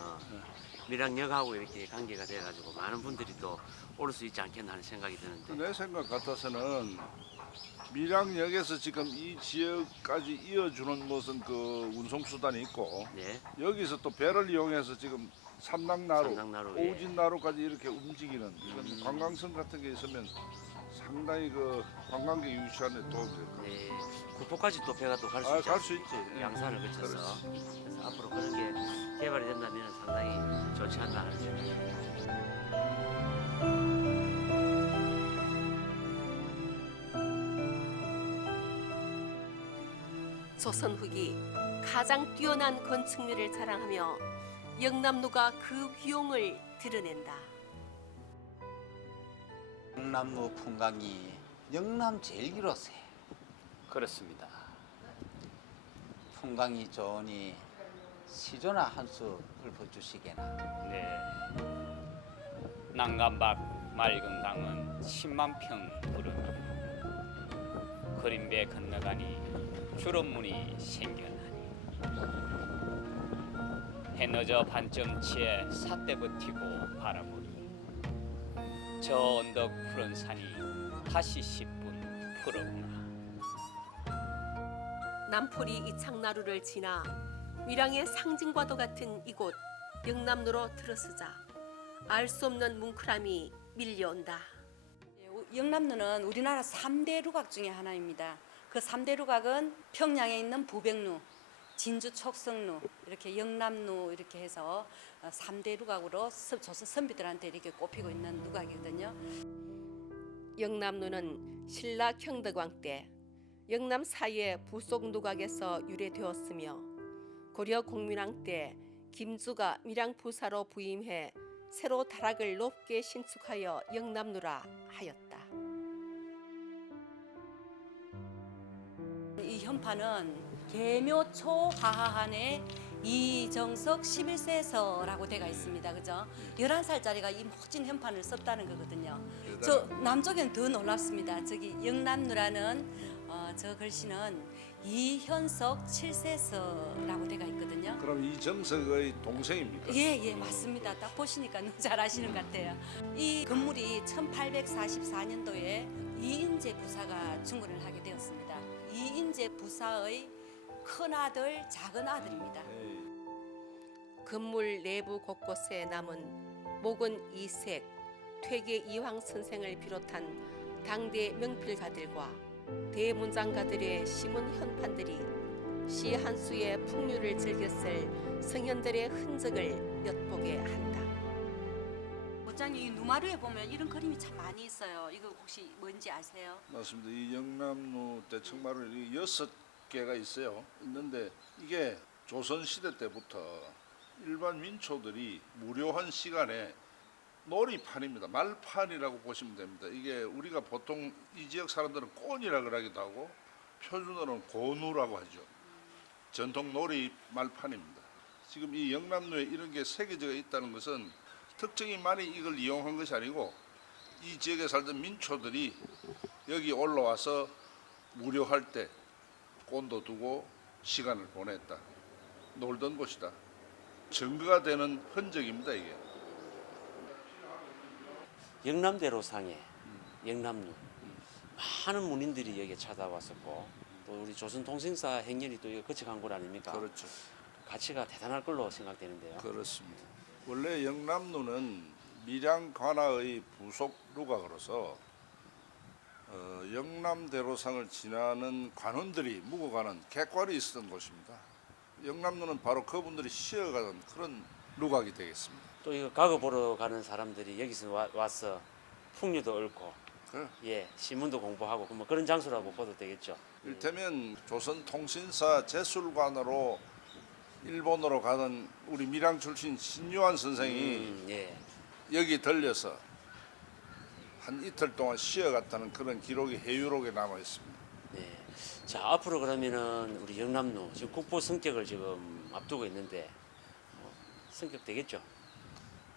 밀양역하고 이렇게 관계가 돼가지고 많은 분들이 또 올 수 있지 않겠나 하는 생각이 드는데 내 생각 같아서는 밀양역에서 지금 이 지역까지 이어주는 무슨 그 운송수단이 있고 네. 여기서 또 배를 이용해서 지금 삼당나루, 예. 오진나루까지 이렇게 움직이는 이건 관광성 같은 게 있으면 상당히 그 관광객 유치하는 데 도움이 될 것 같아요. 네, 국포까지 또 배가 또 갈 수 있지 갈 수 않습니까? 있지. 양산을 거쳐서 그렇지. 그래서 앞으로 그런 게 개발이 된다면 상당히 좋지 않나 하는 생각이 듭니다. 조선 후기 가장 뛰어난 건축미를 자랑하며 영남로가 그 위용을 드러낸다. 영남로 풍광이 영남 제일 길어세. 그렇습니다. 풍광이 좋으니 시조나 한 수 읊어주시게나. 네. 난간박 맑은 강은 10만 평 흐르고 그린배 건너가니 주름문이 생겨나니 해 늦어 반점치에 삿대 버티고 바라보니 저 언덕 푸른 산이 다시 10분 푸르구나. 남포리 이창나루를 지나 밀양의 상징과도 같은 이곳 영남로로 들어서자 알 수 없는 뭉클함이 밀려온다. 영남로는 우리나라 3대 루각 중에 하나입니다. 그 3대 루각은 평양에 있는 부백루, 진주 촉성루, 이렇게 영남루 이렇게 해서 3대 루각으로 조선 선비들한테 이렇게 꼽히고 있는 루각이거든요. 영남로는 신라 경덕왕 때 영남 사이의 부속 누각에서 유래되었으며 고려 공민왕 때 김주가 밀양 부사로 부임해 새로 다락을 높게 신축하여 영남로라 하였다. 이 현판은 계묘초 하하한의 이정석 11세서라고 되어 있습니다. 그죠? 11살짜리가 이 멋진 현판을 썼다는 거거든요. 저 남쪽엔 더 놀랍습니다. 저기 영남루라는 저 글씨는 이현석 7세서라고 되어 있거든요. 그럼 이정석의 동생입니까? 예, 맞습니다. 딱 보시니까 너무 잘 아시는 것 같아요. 이 건물이 1844년도에 이인재 부사가 중건을 하게 되었습니다. 이인재 부사의 큰아들, 작은아들입니다. 건물 내부 곳곳에 남은 목은 이색, 퇴계 이황 선생을 비롯한 당대 명필가들과 대문장가들의 심은 현판들이 시 한 수의 풍류를 즐겼을 성현들의 흔적을 엿보게 한다. 원장님, 이 누마루에 보면 이런 그림이 참 많이 있어요. 이거 혹시 뭔지 아세요? 맞습니다. 이 영남로 대청마루 6개가 있어요. 있는데 이게 조선시대 때부터 일반 민초들이 무료한 시간에 놀이판입니다. 말판이라고 보시면 됩니다. 이게 우리가 보통 이 지역 사람들은 꼰이라 그러기도 하고 표준어로는 고누라고 하죠. 전통 놀이 말판입니다. 지금 이 영남로에 이런 게 새겨져 있다는 것은 특정인만이 이걸 이용한 것이 아니고 이 지역에 살던 민초들이 여기 올라와서 무료할 때 꼰도 두고 시간을 보냈다. 놀던 곳이다. 증거가 되는 흔적입니다, 이게. 영남대로상에 영남루 많은 문인들이 여기에 찾아왔었고 또 우리 조선통신사 행렬이 또 이거 거쳐간 곳 아닙니까? 그렇죠. 가치가 대단할 걸로 생각되는데요. 그렇습니다. 원래 영남루는 밀양 관아의 부속 루각으로서 영남대로상을 지나는 관원들이 묵어가는 객관이 있었던 곳입니다. 영남루는 바로 그분들이 쉬어가던 그런 루각이 되겠습니다. 또 이거 과거 보러 가는 사람들이 여기서 와서 풍류도 읊고 예 신문도 공부하고 뭐 그런 장소라고 봐도 되겠죠. 이를테면 조선통신사 제술관으로 일본으로 가던 우리 밀양 출신 신유한 선생이 예. 여기 들려서 한 이틀 동안 쉬어갔다는 그런 기록이 해유록에 남아 있습니다. 네. 자 앞으로 그러면은 우리 영남루 지금 국보 성격을 지금 앞두고 있는데 성격 되겠죠?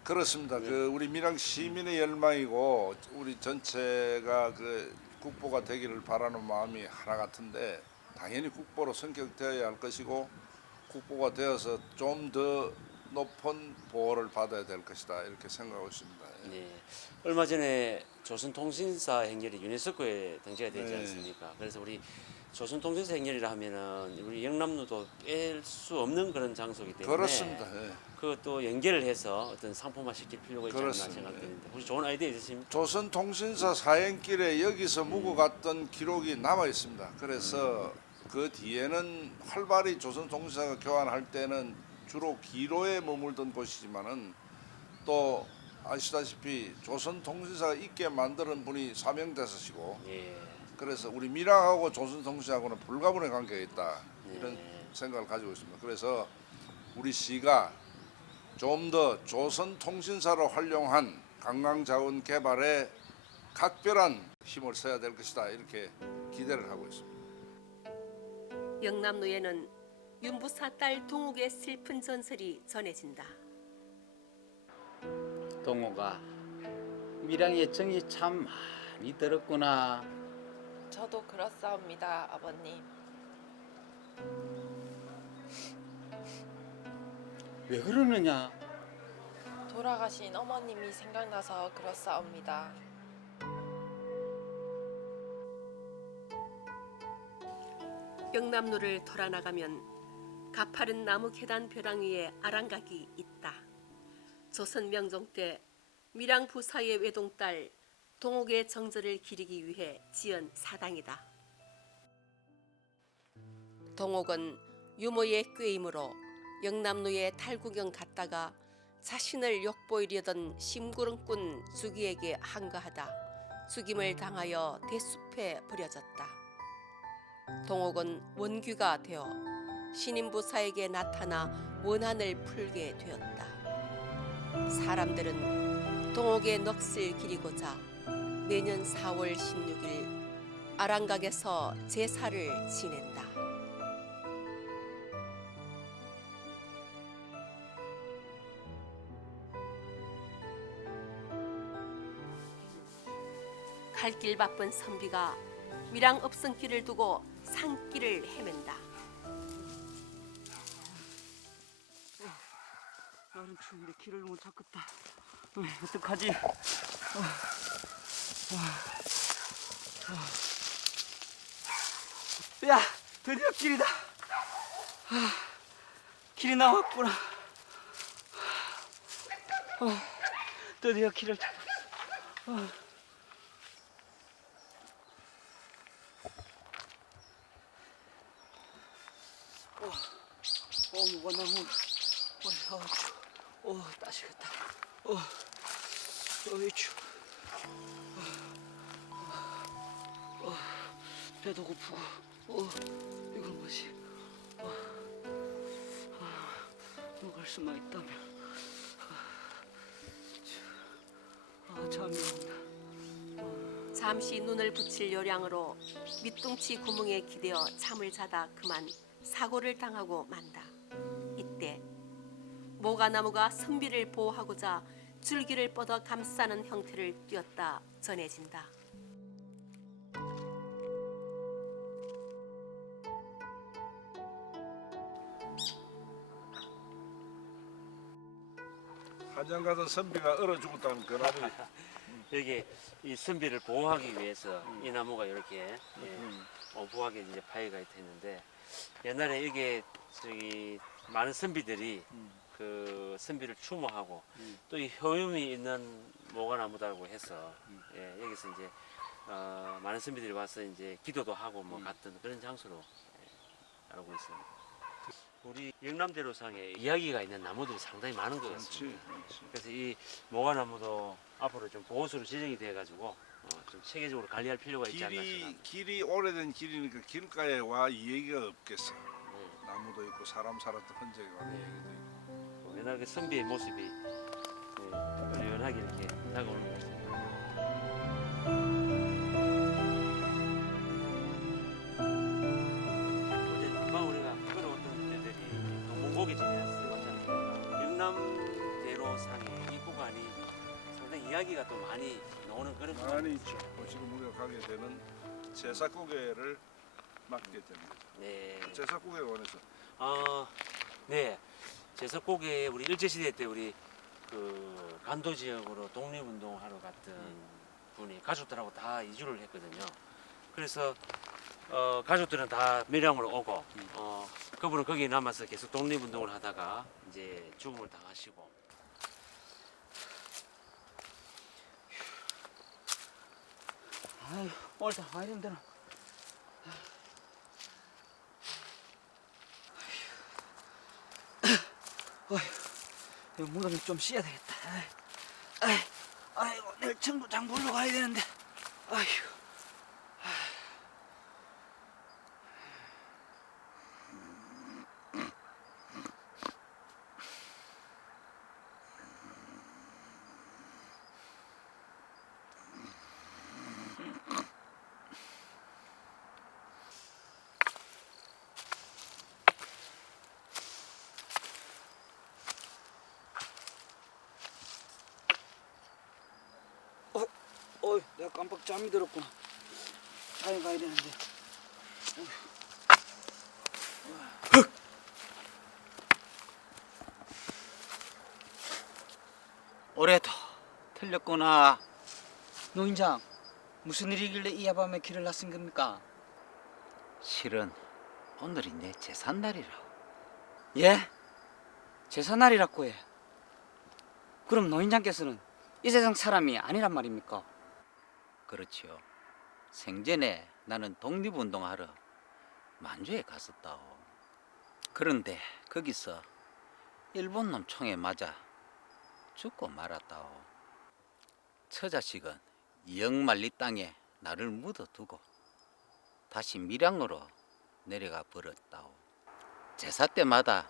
그렇습니다. 그 우리 밀양 시민의 열망이고 우리 전체가 그 국보가 되기를 바라는 마음이 하나 같은데 당연히 국보로 성격되어야 할 것이고 국보가 되어서 좀 더 높은 보호를 받아야 될 것이다 이렇게 생각하고 있습니다. 네. 얼마 전에 조선통신사 행렬이 유네스코에 등재가 되지 네. 않습니까? 그래서 우리 조선통신사 행렬이라 하면은 우리 영남루도 뺄 수 없는 그런 장소이기 때문에 그렇습니다. 예. 그것도 연결을 해서 어떤 상품화 시킬 필요가 있지 않나 그렇습니다. 생각되는데 혹시 좋은 아이디어 있으십니까? 조선통신사 사행길에 여기서 묵어갔던 기록이 남아 있습니다. 그래서 그 뒤에는 활발히 조선통신사가 교환할 때는 주로 기로에 머물던 곳이지만은 또 아시다시피 조선통신사가 있게 만드는 분이 사명대사시고 그래서 우리 밀양하고 조선통신사하고는 불가분의 관계가 있다 이런 생각을 가지고 있습니다. 그래서 우리 시가 좀 더 조선통신사로 활용한 관광자원 개발에 각별한 힘을 써야 될 것이다 이렇게 기대를 하고 있습니다. 영남루에는 윤부사 딸 동욱의 슬픈 전설이 전해진다. 동호가 밀양의 정이 참 많이 들었구나. 저도 그렇사옵니다, 아버님. 왜 그러느냐? 돌아가신 어머님이 생각나서 그렇사옵니다. 영남루를 돌아 나가면 가파른 나무 계단 벼랑 위에 아랑각이 있다. 조선 명종 때 밀양 부사의 외동딸 동옥의 정절을 기리기 위해 지은 사당이다. 동옥은 유모의 꾀임으로 영남루에 탈구경 갔다가 자신을 욕보이려던 심구름꾼 주기에게 항거하다 죽임을 당하여 대숲에 버려졌다. 동옥은 원귀가 되어 신임부사에게 나타나 원한을 풀게 되었다. 사람들은 동옥의 넋을 기리고자 내년 4월 16일 아랑각에서 제사를 지낸다. 갈 길 바쁜 선비가 밀양 읍성길을 두고 산길을 헤맨다. 나는 추운데 길을 못 찾겠다. 어떡하지? 야, 드디어 길이다. 길이 나왔구나. 드디어 길을 찾았어. 무거워 너무. 따시겠다. 추워. 배도 고프고. 이건 뭐지? 먹을 수만 있다면. 잠이 온다. 잠시 눈을 붙일 요량으로 밑둥치 구멍에 기대어 잠을 자다 그만 사고를 당하고 만다. 이때 모가나무가 선비를 보호하고자 줄기를 뻗어 감싸는 형태를 띄었다 전해진다. 한양 가서 선비가 얼어 죽었다는 그 나무. 여기 이 선비를 보호하기 위해서 이 나무가 이렇게 오부하게 이제 파이가 있는데 옛날에 이게 저기 많은 선비들이 그 선비를 추모하고 또 이 효용이 있는 모가나무다고 해서 예, 여기서 이제 많은 선비들이 와서 이제 기도도 하고 뭐 갔던 그런 장소로 알고 있습니다. 우리 영남대로상에 이야기가 있는 나무들이 상당히 많은 것 같습니다. 그래서 이 모가나무도 앞으로 좀 보호수로 지정이 돼가지고 좀 체계적으로 관리할 필요가 있지 않나 생각합니다. 길이 오래된 길이니까 길가에 와 이 얘기가 없겠어. 나무도 있고 사람 살았던 흔적이 많은 얘기도 있고. 옛날 그 선비의 모습이 은연하게 이렇게 다가오는 것 같습니다. 어제 금방 우리가 걸어왔던 데들이 동문고기 지내서 왔지 않습니까? 영남대로상의 이 구간이 상당히 이야기가 또 많이 나오는 그런 많이 있죠. 지금 우리가 가게 되는 제사고개를 맡게 됩니다. 네. 제사고개에 관해서 네. 제사고개 우리 일제시대 때 우리 그 간도 지역으로 독립운동하러 갔던 분이 가족들하고 다 이주를 했거든요. 그래서 가족들은 다 밀양으로 오고 그분은 거기 남아서 계속 독립운동을 하다가 이제 죽음을 당하시고. 아유, 오늘따라 와 이런 데는. 어휴, 이거 무덤이 좀 씻어야 되겠다. 아이고, 내일 청도장 보러 가야 되는데. 아휴. 내가 깜빡 잠이 들었구나. 자연 가야 되는데. 올해도 틀렸구나. 노인장, 무슨 일이길래 이 야밤에 길을 나선 겁니까? 실은 오늘이 내 제삿날이라고. 예? 제삿날이라고 해. 그럼 노인장께서는 이 세상 사람이 아니란 말입니까? 그렇지요. 생전에 나는 독립운동하러 만주에 갔었다오. 그런데 거기서 일본 놈 총에 맞아 죽고 말았다오. 처자식은 영만리 땅에 나를 묻어두고 다시 밀양으로 내려가 버렸다오. 제사 때마다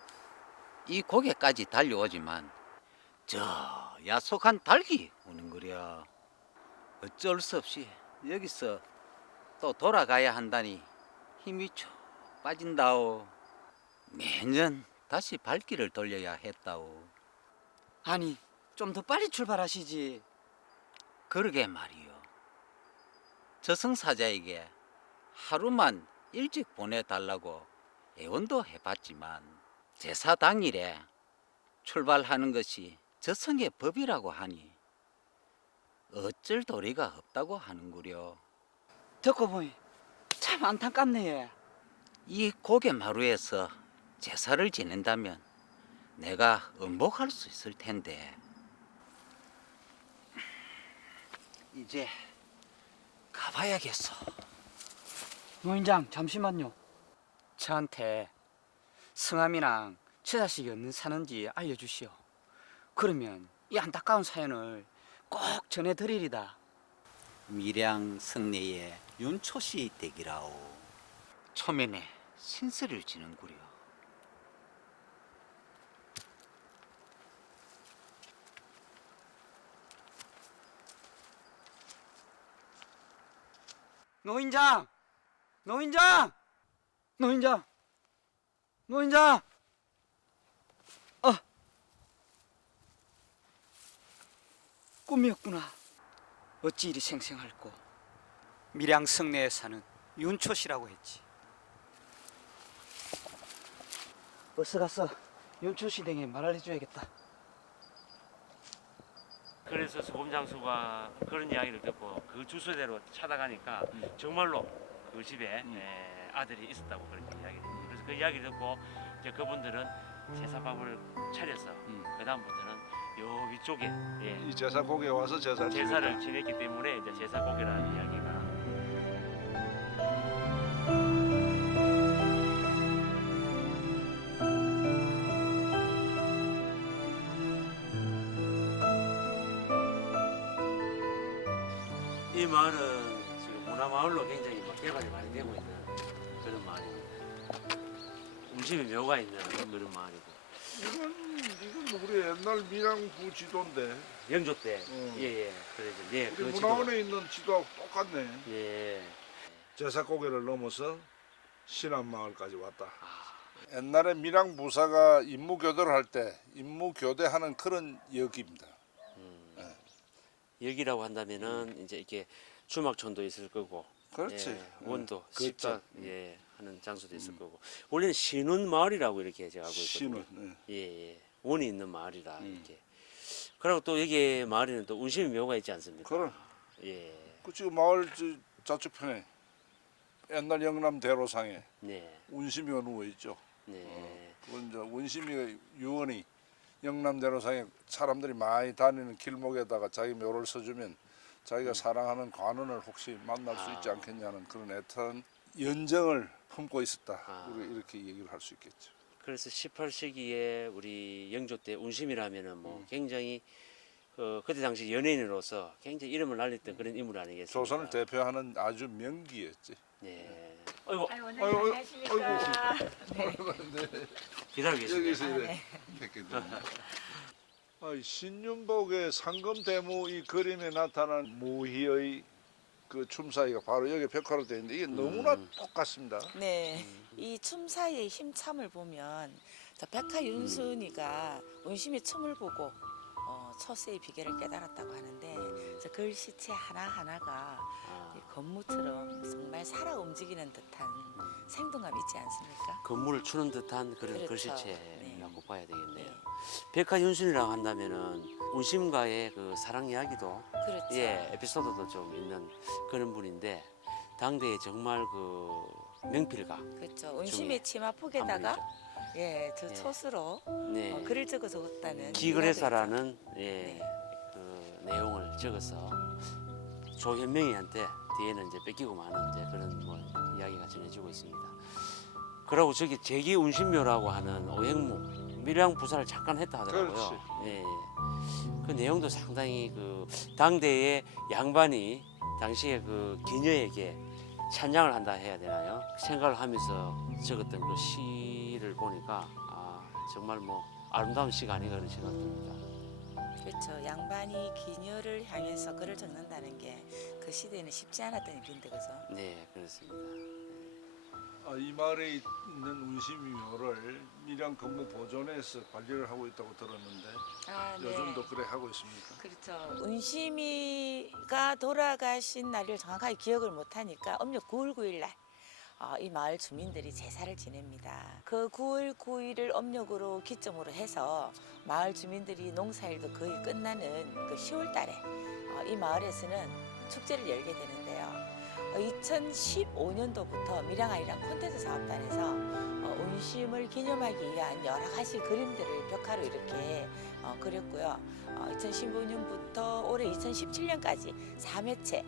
이 고개까지 달려오지만 저 야속한 닭이 우는 거랴. 어쩔 수 없이 여기서 또 돌아가야 한다니 힘이 쭉 빠진다오. 매년 다시 발길을 돌려야 했다오. 아니, 좀 더 빨리 출발하시지. 그러게 말이요. 저승사자에게 하루만 일찍 보내달라고 애원도 해봤지만 제사 당일에 출발하는 것이 저승의 법이라고 하니 어쩔 도리가 없다고 하는구려. 듣고 보니 참 안타깝네. 이 고개마루에서 제사를 지낸다면 내가 음복할 수 있을 텐데 이제 가봐야겠어. 노인장, 잠시만요. 저한테 성함이랑 처자식이 어느 사는지 알려주시오. 그러면 이 안타까운 사연을 꼭 전해드리리다. 밀양 성내의 윤초씨 댁이라오. 초면에 신세를 지는구려. 노인장! 노인장! 노인장! 노인장. 꿈이었구나. 어찌 이리 생생할꼬. 밀양 성내에 사는 윤초 씨라고 했지. 어서 가서 윤초 씨 댁에 말을 해줘야겠다. 그래서 소금장수가 그런 이야기를 듣고 그 주소대로 찾아가니까 정말로 그 집에 아들이 있었다고 그렇게 이야기를 했어요. 그래서 그 이야기를 듣고 이제 그분들은 제사밥을 차려서 그 다음부터는 요 위쪽에 이 제사고기에 와서 제사를 지냈기 때문에 이제 제사고기라는 이야기가. 이 마을은 지금 문화마을로 굉장히 개발이 많이 되고 있는 그런 마을입니다. 음식의 묘가 있는 그런 마을이고. 이건 우리 옛날 밀양부 지도인데. 영조 때. 예예. 그래서 네. 우리 그 문화원에 있는 지도하고 똑같네. 예. 제사고개를 넘어서 신안마을까지 왔다. 옛날에 밀양부사가 임무교대를 할 때 임무교대하는 그런 역입니다. 여기라고 한다면은 이제 이렇게 주막촌도 있을 거고, 그렇지. 원도 그렇죠. 식사 하는 장소도 있을 거고. 원래는 신운 마을이라고 이렇게 제가 알고 있거든요. 신운. 예. 원이 있는 마을이라 이렇게. 그리고 또 여기 마을에는 또 운심의 묘가 있지 않습니까? 그럼. 예. 그 지금 마을 좌측편에 옛날 영남 대로상에 네. 운심이가 누워 있죠. 네. 그건 이제 운심이 유언이 영남 대로상에 사람들이 많이 다니는 길목에다가 자기 묘를 써주면 자기가 사랑하는 관원을 혹시 만날 수 있지 않겠냐는 그런 애틋한 연정을 품고 있었다. 우리 이렇게 얘기를 할 수 있겠죠. 그래서 18세기에 우리 영조 때 운심이라면은 뭐 굉장히 그때 당시 연예인으로서 굉장히 이름을 날렸던 그런 인물 아니겠습니까? 조선을 대표하는 아주 명기였지. 네. 아이고. 안녕하십니까. 기다리고 계십니다. 여기서 이래 뵙게 됩니다. 신윤복의 상검대무 이 그림에 나타난 무희의 그 춤사위가 바로 여기 벽화로 되어 있는데 이게 너무나 똑같습니다. 네, 이 춤사위의 힘참을 보면 저 백화윤순이가 운심의 춤을 보고 처세의 비결을 깨달았다고 하는데 저 글씨체 하나하나가 이 건무처럼 정말 살아 움직이는 듯한 생동감 있지 않습니까? 건물을 추는 듯한 그런 그렇죠. 글씨체라고 봐야 되겠네요. 백화윤순이라고 한다면은 운심과의 그 사랑 이야기도 그렇죠. 에피소드도 좀 있는 그런 분인데 당대에 정말 그 명필가. 그렇죠. 운심의 치마폭에다가 저 톳으로 네. 글을 적어 적었다는 기그레사라는 그 내용을 적어서 조현명이한테 뒤에는 이제 뺏기고 마는 이제 그런 뭐 이야기가 전해지고 있습니다. 그리고 저기 제기 운심묘라고 하는 오행무 밀양 부사를 잠깐 했다 하더라고요. 예. 그 내용도 상당히 그 당대의 양반이 당시에 그 기녀에게 찬양을 한다 해야 되나요? 생각을 하면서 적었던 그 시를 보니까 정말 뭐 아름다운 시가 아닌가 그런 생각이 듭니다. 그렇죠. 양반이 기녀를 향해서 글을 적는다는 게 그 시대에는 쉽지 않았던 일인데 그죠? 네, 그렇습니다. 이 마을에 있는 운심묘를 밀양 건무 보존에서 관리를 하고 있다고 들었는데 요즘도 그래 하고 있습니까? 그렇죠. 운심이가 돌아가신 날을 정확하게 기억을 못하니까 음력 9월 9일 날 이 마을 주민들이 제사를 지냅니다. 그 9월 9일을 음력으로 기점으로 해서 마을 주민들이 농사일도 거의 끝나는 그 10월 달에 이 마을에서는 축제를 열게 되는데요. 2015년도부터 밀양아이랑 콘텐츠 사업단에서 운심을 기념하기 위한 여러 가지 그림들을 벽화로 이렇게 그렸고요. 2015년부터 올해 2017년까지 3회째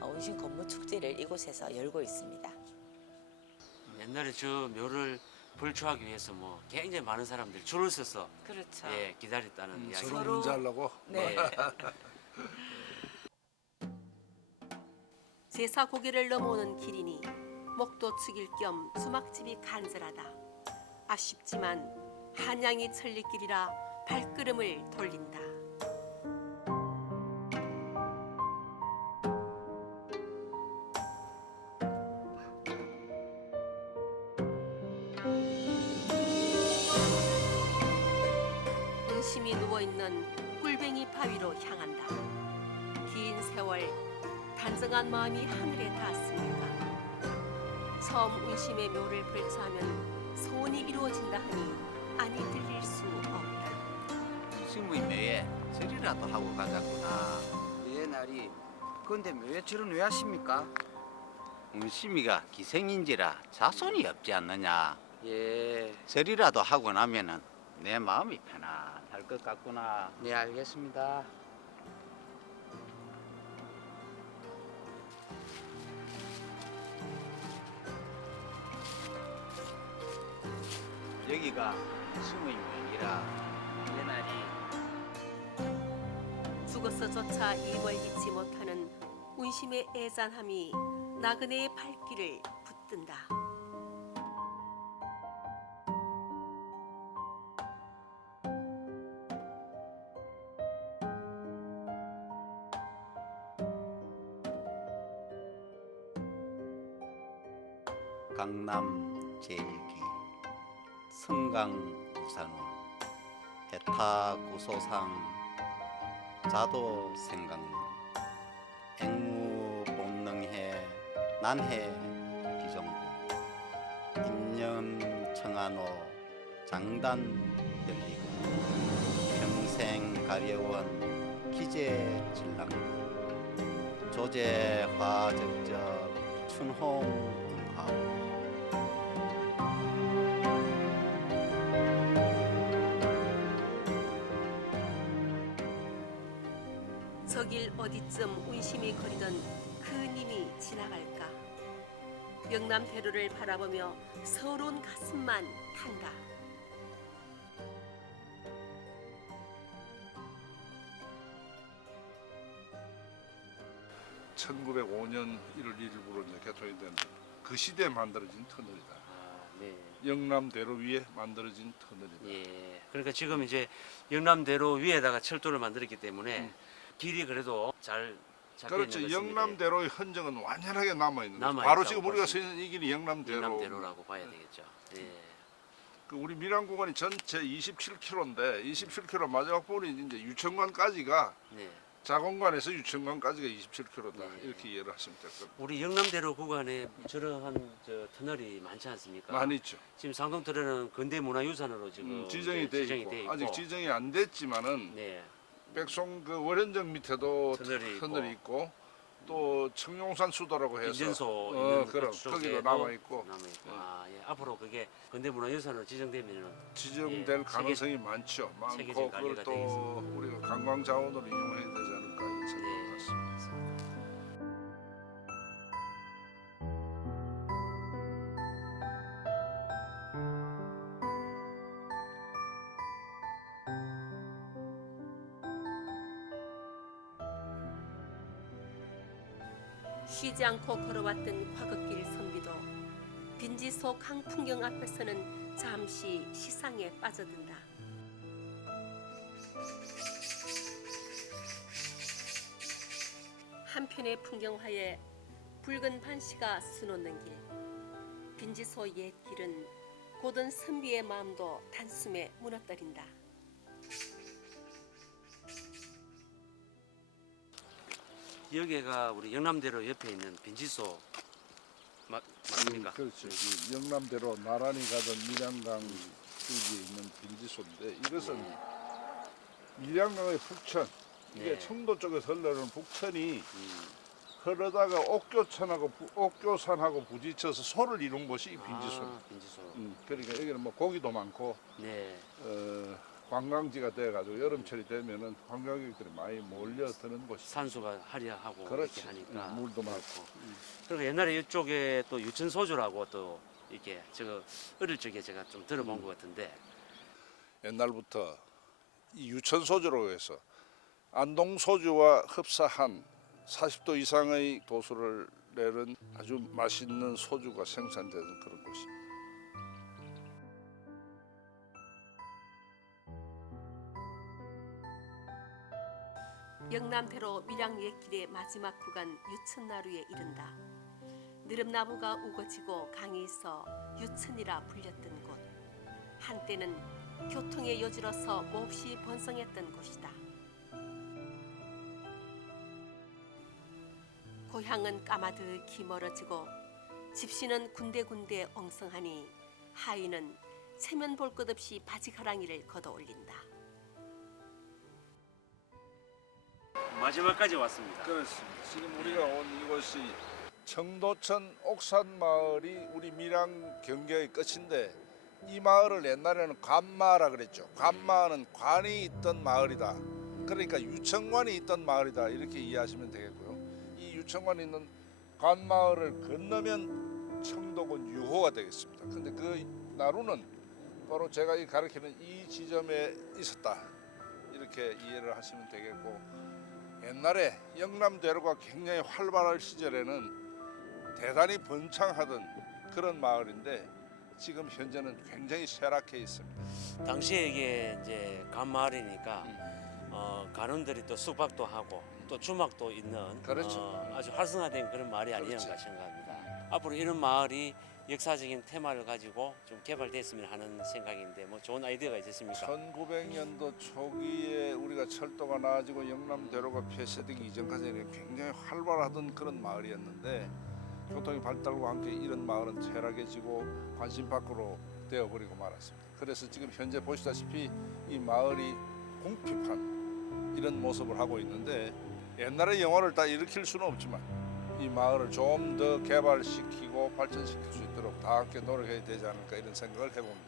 운심 건무 축제를 이곳에서 열고 있습니다. 옛날에 저 묘를 불초하기 위해서 뭐 굉장히 많은 사람들이 줄을 서서 그렇죠. 기다렸다는 이야기. 서로 문제하려고. 네. 제사 고개를 넘어오는 길이니 목도 축일 겸 수막집이 간절하다. 아쉽지만 한양이 천리길이라 발걸음을 돌린다. 운심이 누워있는 꿀뱅이 바위로 향한다. 긴 세월 단정한 마음이 하늘에 닿았습니까? 처음 운심의 묘를 벌초하면 소원이 이루어진다 하니 아니 들릴 수 없다. 승무의 매에 절이라도 하고 가자꾸나. 예 날이 근데 묘회철은 왜 하십니까? 운심이가 기생인지라 자손이 없지 않느냐. 예. 절이라도 하고 나면은 내 마음이 편안할 것 같구나. 네 알겠습니다. 여기가 승의 묘이라 옛날이 죽어서조차 입을 잊지 못하는 운심의 애잔함이 나그네의 발길을 붙든다. 강남 제일기 성강 우산원 해타 구소상 자도 생강문 앵무 본능해 난해 비정부 인연 청한호 장단 열리고 평생 가려원 기재 진랑구 조제 화적적 춘홍 응하오 저 길 어디쯤 운심이 거리던 그 님이 지나갈까. 명남대로를 바라보며 서러운 가슴만 탄다. 1905년 1월 1일부로 이제 개통이 된 그 시대에 만들어진 터널이다. 네. 영남대로 위에 만들어진 터널이다. 예. 그러니까 지금 이제 영남대로 위에다가 철도를 만들었기 때문에 길이 그래도 잘 잡혀 그렇죠. 있는 것입니다. 영남대로의 흔적은 완연하게 남아 있는 거죠. 남아있다고 바로 지금 볼 우리가 수 서 있는 이 길이 영남대로. 영남대로라고 봐야 되겠죠. 예. 그 우리 밀양 구간이 전체 27km인데 27km 마지막 부분이 이제 유천관까지가 네. 자공관에서 유천관까지가 27km다. 이렇게 이해를 하시면 될 겁니다. 우리 영남대로 구간에 저러한 터널이 많지 않습니까? 많이 있죠. 지금 상동 터널은 근대문화유산으로 지금 지정이 이제 돼 지정이 있고, 돼 있고 아직 지정이 안 됐지만은 네. 백송 그 월현정 밑에도 터널이 있고 또 청룡산 수도라고 해서 인전소 있는 그럼 그쪽에도 거기도 남아 있고 아, 예. 앞으로 그게 근대문화유산으로 지정되면은 지정될 가능성이 많죠. 많고 그걸 또 우리가 관광 자원으로 이용해야 되지 않을까 이런 생각을 갖습니다. 쉬지 않고 걸어왔던 화극길 선비도 빈지소 강풍경 앞에서는 잠시 시상에 빠져든다. 한편의 풍경화에 붉은 반시가 수놓는 길. 빈지소 옛 길은 고든 선비의 마음도 단숨에 무너뜨린다. 여기가 우리 영남대로 옆에 있는 빈지소 맞습니까? 그렇죠. 이 영남대로 나란히 가던 밀양강 줄기에 있는 빈지소인데 이것은 밀양강의 북천 이게 네. 청도 쪽에서 흘러오는 북천이 흐르다가 옥교산하고 부딪혀서 소를 이룬 곳이 이 빈지소입니다. 빈지소. 그러니까 여기는 뭐 고기도 많고 네. 관광지가 돼가지고 여름철이 되면은 관광객들이 많이 몰려드는 곳이 산수가 화려하고 그렇지. 이렇게 하니까 물도 많고. 그리고 옛날에 이쪽에 또 유천소주라고 또 이렇게 저 어릴 적에 제가 좀 들어본 것 같은데 옛날부터 이 유천소주라고 해서 안동소주와 흡사한 40도 이상의 도수를 내는 아주 맛있는 소주가 생산되는 그런 곳입니다. 영남대로 밀양 옛길의 마지막 구간 유천나루에 이른다. 느릅나무가 우거지고 강이 있어 유천이라 불렸던 곳. 한때는 교통의 요지로서 몹시 번성했던 곳이다. 고향은 까마득히 멀어지고 집시는 군데군데 엉성하니 하인은 세면 볼 것 없이 바지가랑이를 걷어올린다. 마지막까지 왔습니다. 그렇습니다. 지금 우리가 온 이곳이 청도천 옥산마을이 우리 밀양 경계의 끝인데 이 마을을 옛날에는 관마라 그랬죠. 관마는 관이 있던 마을이다. 그러니까 유청관이 있던 마을이다. 이렇게 이해하시면 되겠고요. 이 유청관이 있는 관마을을 건너면 청도군 유호가 되겠습니다. 근데 그 나루는 바로 제가 가리키는 이 지점에 있었다. 이렇게 이해를 하시면 되겠고, 옛날에 영남대로가 굉장히 활발할 시절에는 대단히 번창하던 그런 마을인데 지금 현재는 굉장히 쇠락해 있습니다. 당시에 이게 이제 간마을이니까 간원들이 또 숙박도 하고 또 주막도 있는 그렇죠. 아주 활성화된 그런 마을이 아니었는가 생각합니다. 앞으로 이런 마을이 역사적인 테마를 가지고 좀 개발됐으면 하는 생각인데 뭐 좋은 아이디어가 있으십니까? 1900년도 초기에 우리가 철도가 나아지고 영남대로가 폐쇄되기 이전까지는 굉장히 활발하던 그런 마을이었는데 교통의 발달과 함께 이런 마을은 퇴락해지고 관심 밖으로 되어버리고 말았습니다. 그래서 지금 현재 보시다시피 이 마을이 궁핍한 이런 모습을 하고 있는데, 옛날의 영화를 다 일으킬 수는 없지만 이 마을을 좀 더 개발시키고 발전시킬 수 있도록 다 함께 노력해야 되지 않을까 이런 생각을 해봅니다.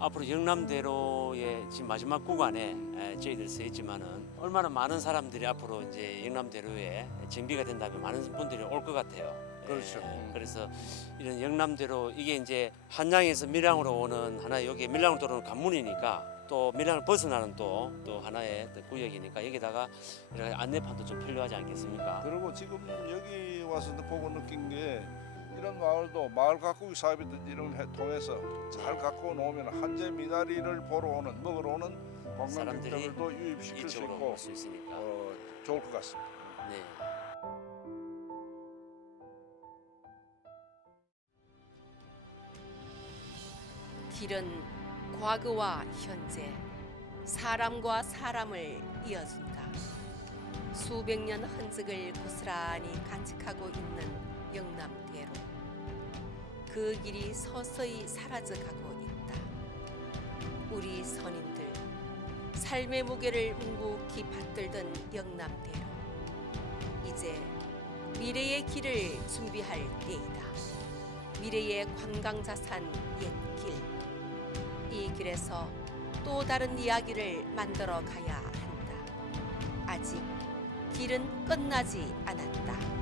앞으로 영남대로의 지금 마지막 구간에 저희들 서 있지만은 얼마나 많은 사람들이 앞으로 이제 영남대로에 정비가 된다면 많은 분들이 올 것 같아요. 그렇죠. 그래서 이런 영남대로 이게 이제 한양에서 밀양으로 오는 하나의 여기 밀양으로 들어오는 관문이니까 또 밀양을 벗어나는 또 하나의 또 구역이니까 여기다가 이렇게 안내판도 좀 필요하지 않겠습니까? 그리고 지금 여기 와서 보고 느낀 게 이런 마을도 마을 가꾸기 사업이든지 이런 걸 통해서 잘 가꾸어 놓으면 한제 미나리를 보러 오는 먹으러 오는 사람들이 관광객들도 유입시킬 수 이쪽으로 있고 올 수 있으니까. 좋을 것 같습니다. 네. 길은 과거와 현재, 사람과 사람을 이어준다. 수백 년 흔적을 고스란히 간직하고 있는 영남대로. 그 길이 서서히 사라져가고 있다. 우리 선인들, 삶의 무게를 묵묵히 받들던 영남대로. 이제 미래의 길을 준비할 때이다. 미래의 관광자산 옛길. 이 길에서 또 다른 이야기를 만들어 가야 한다. 아직 길은 끝나지 않았다.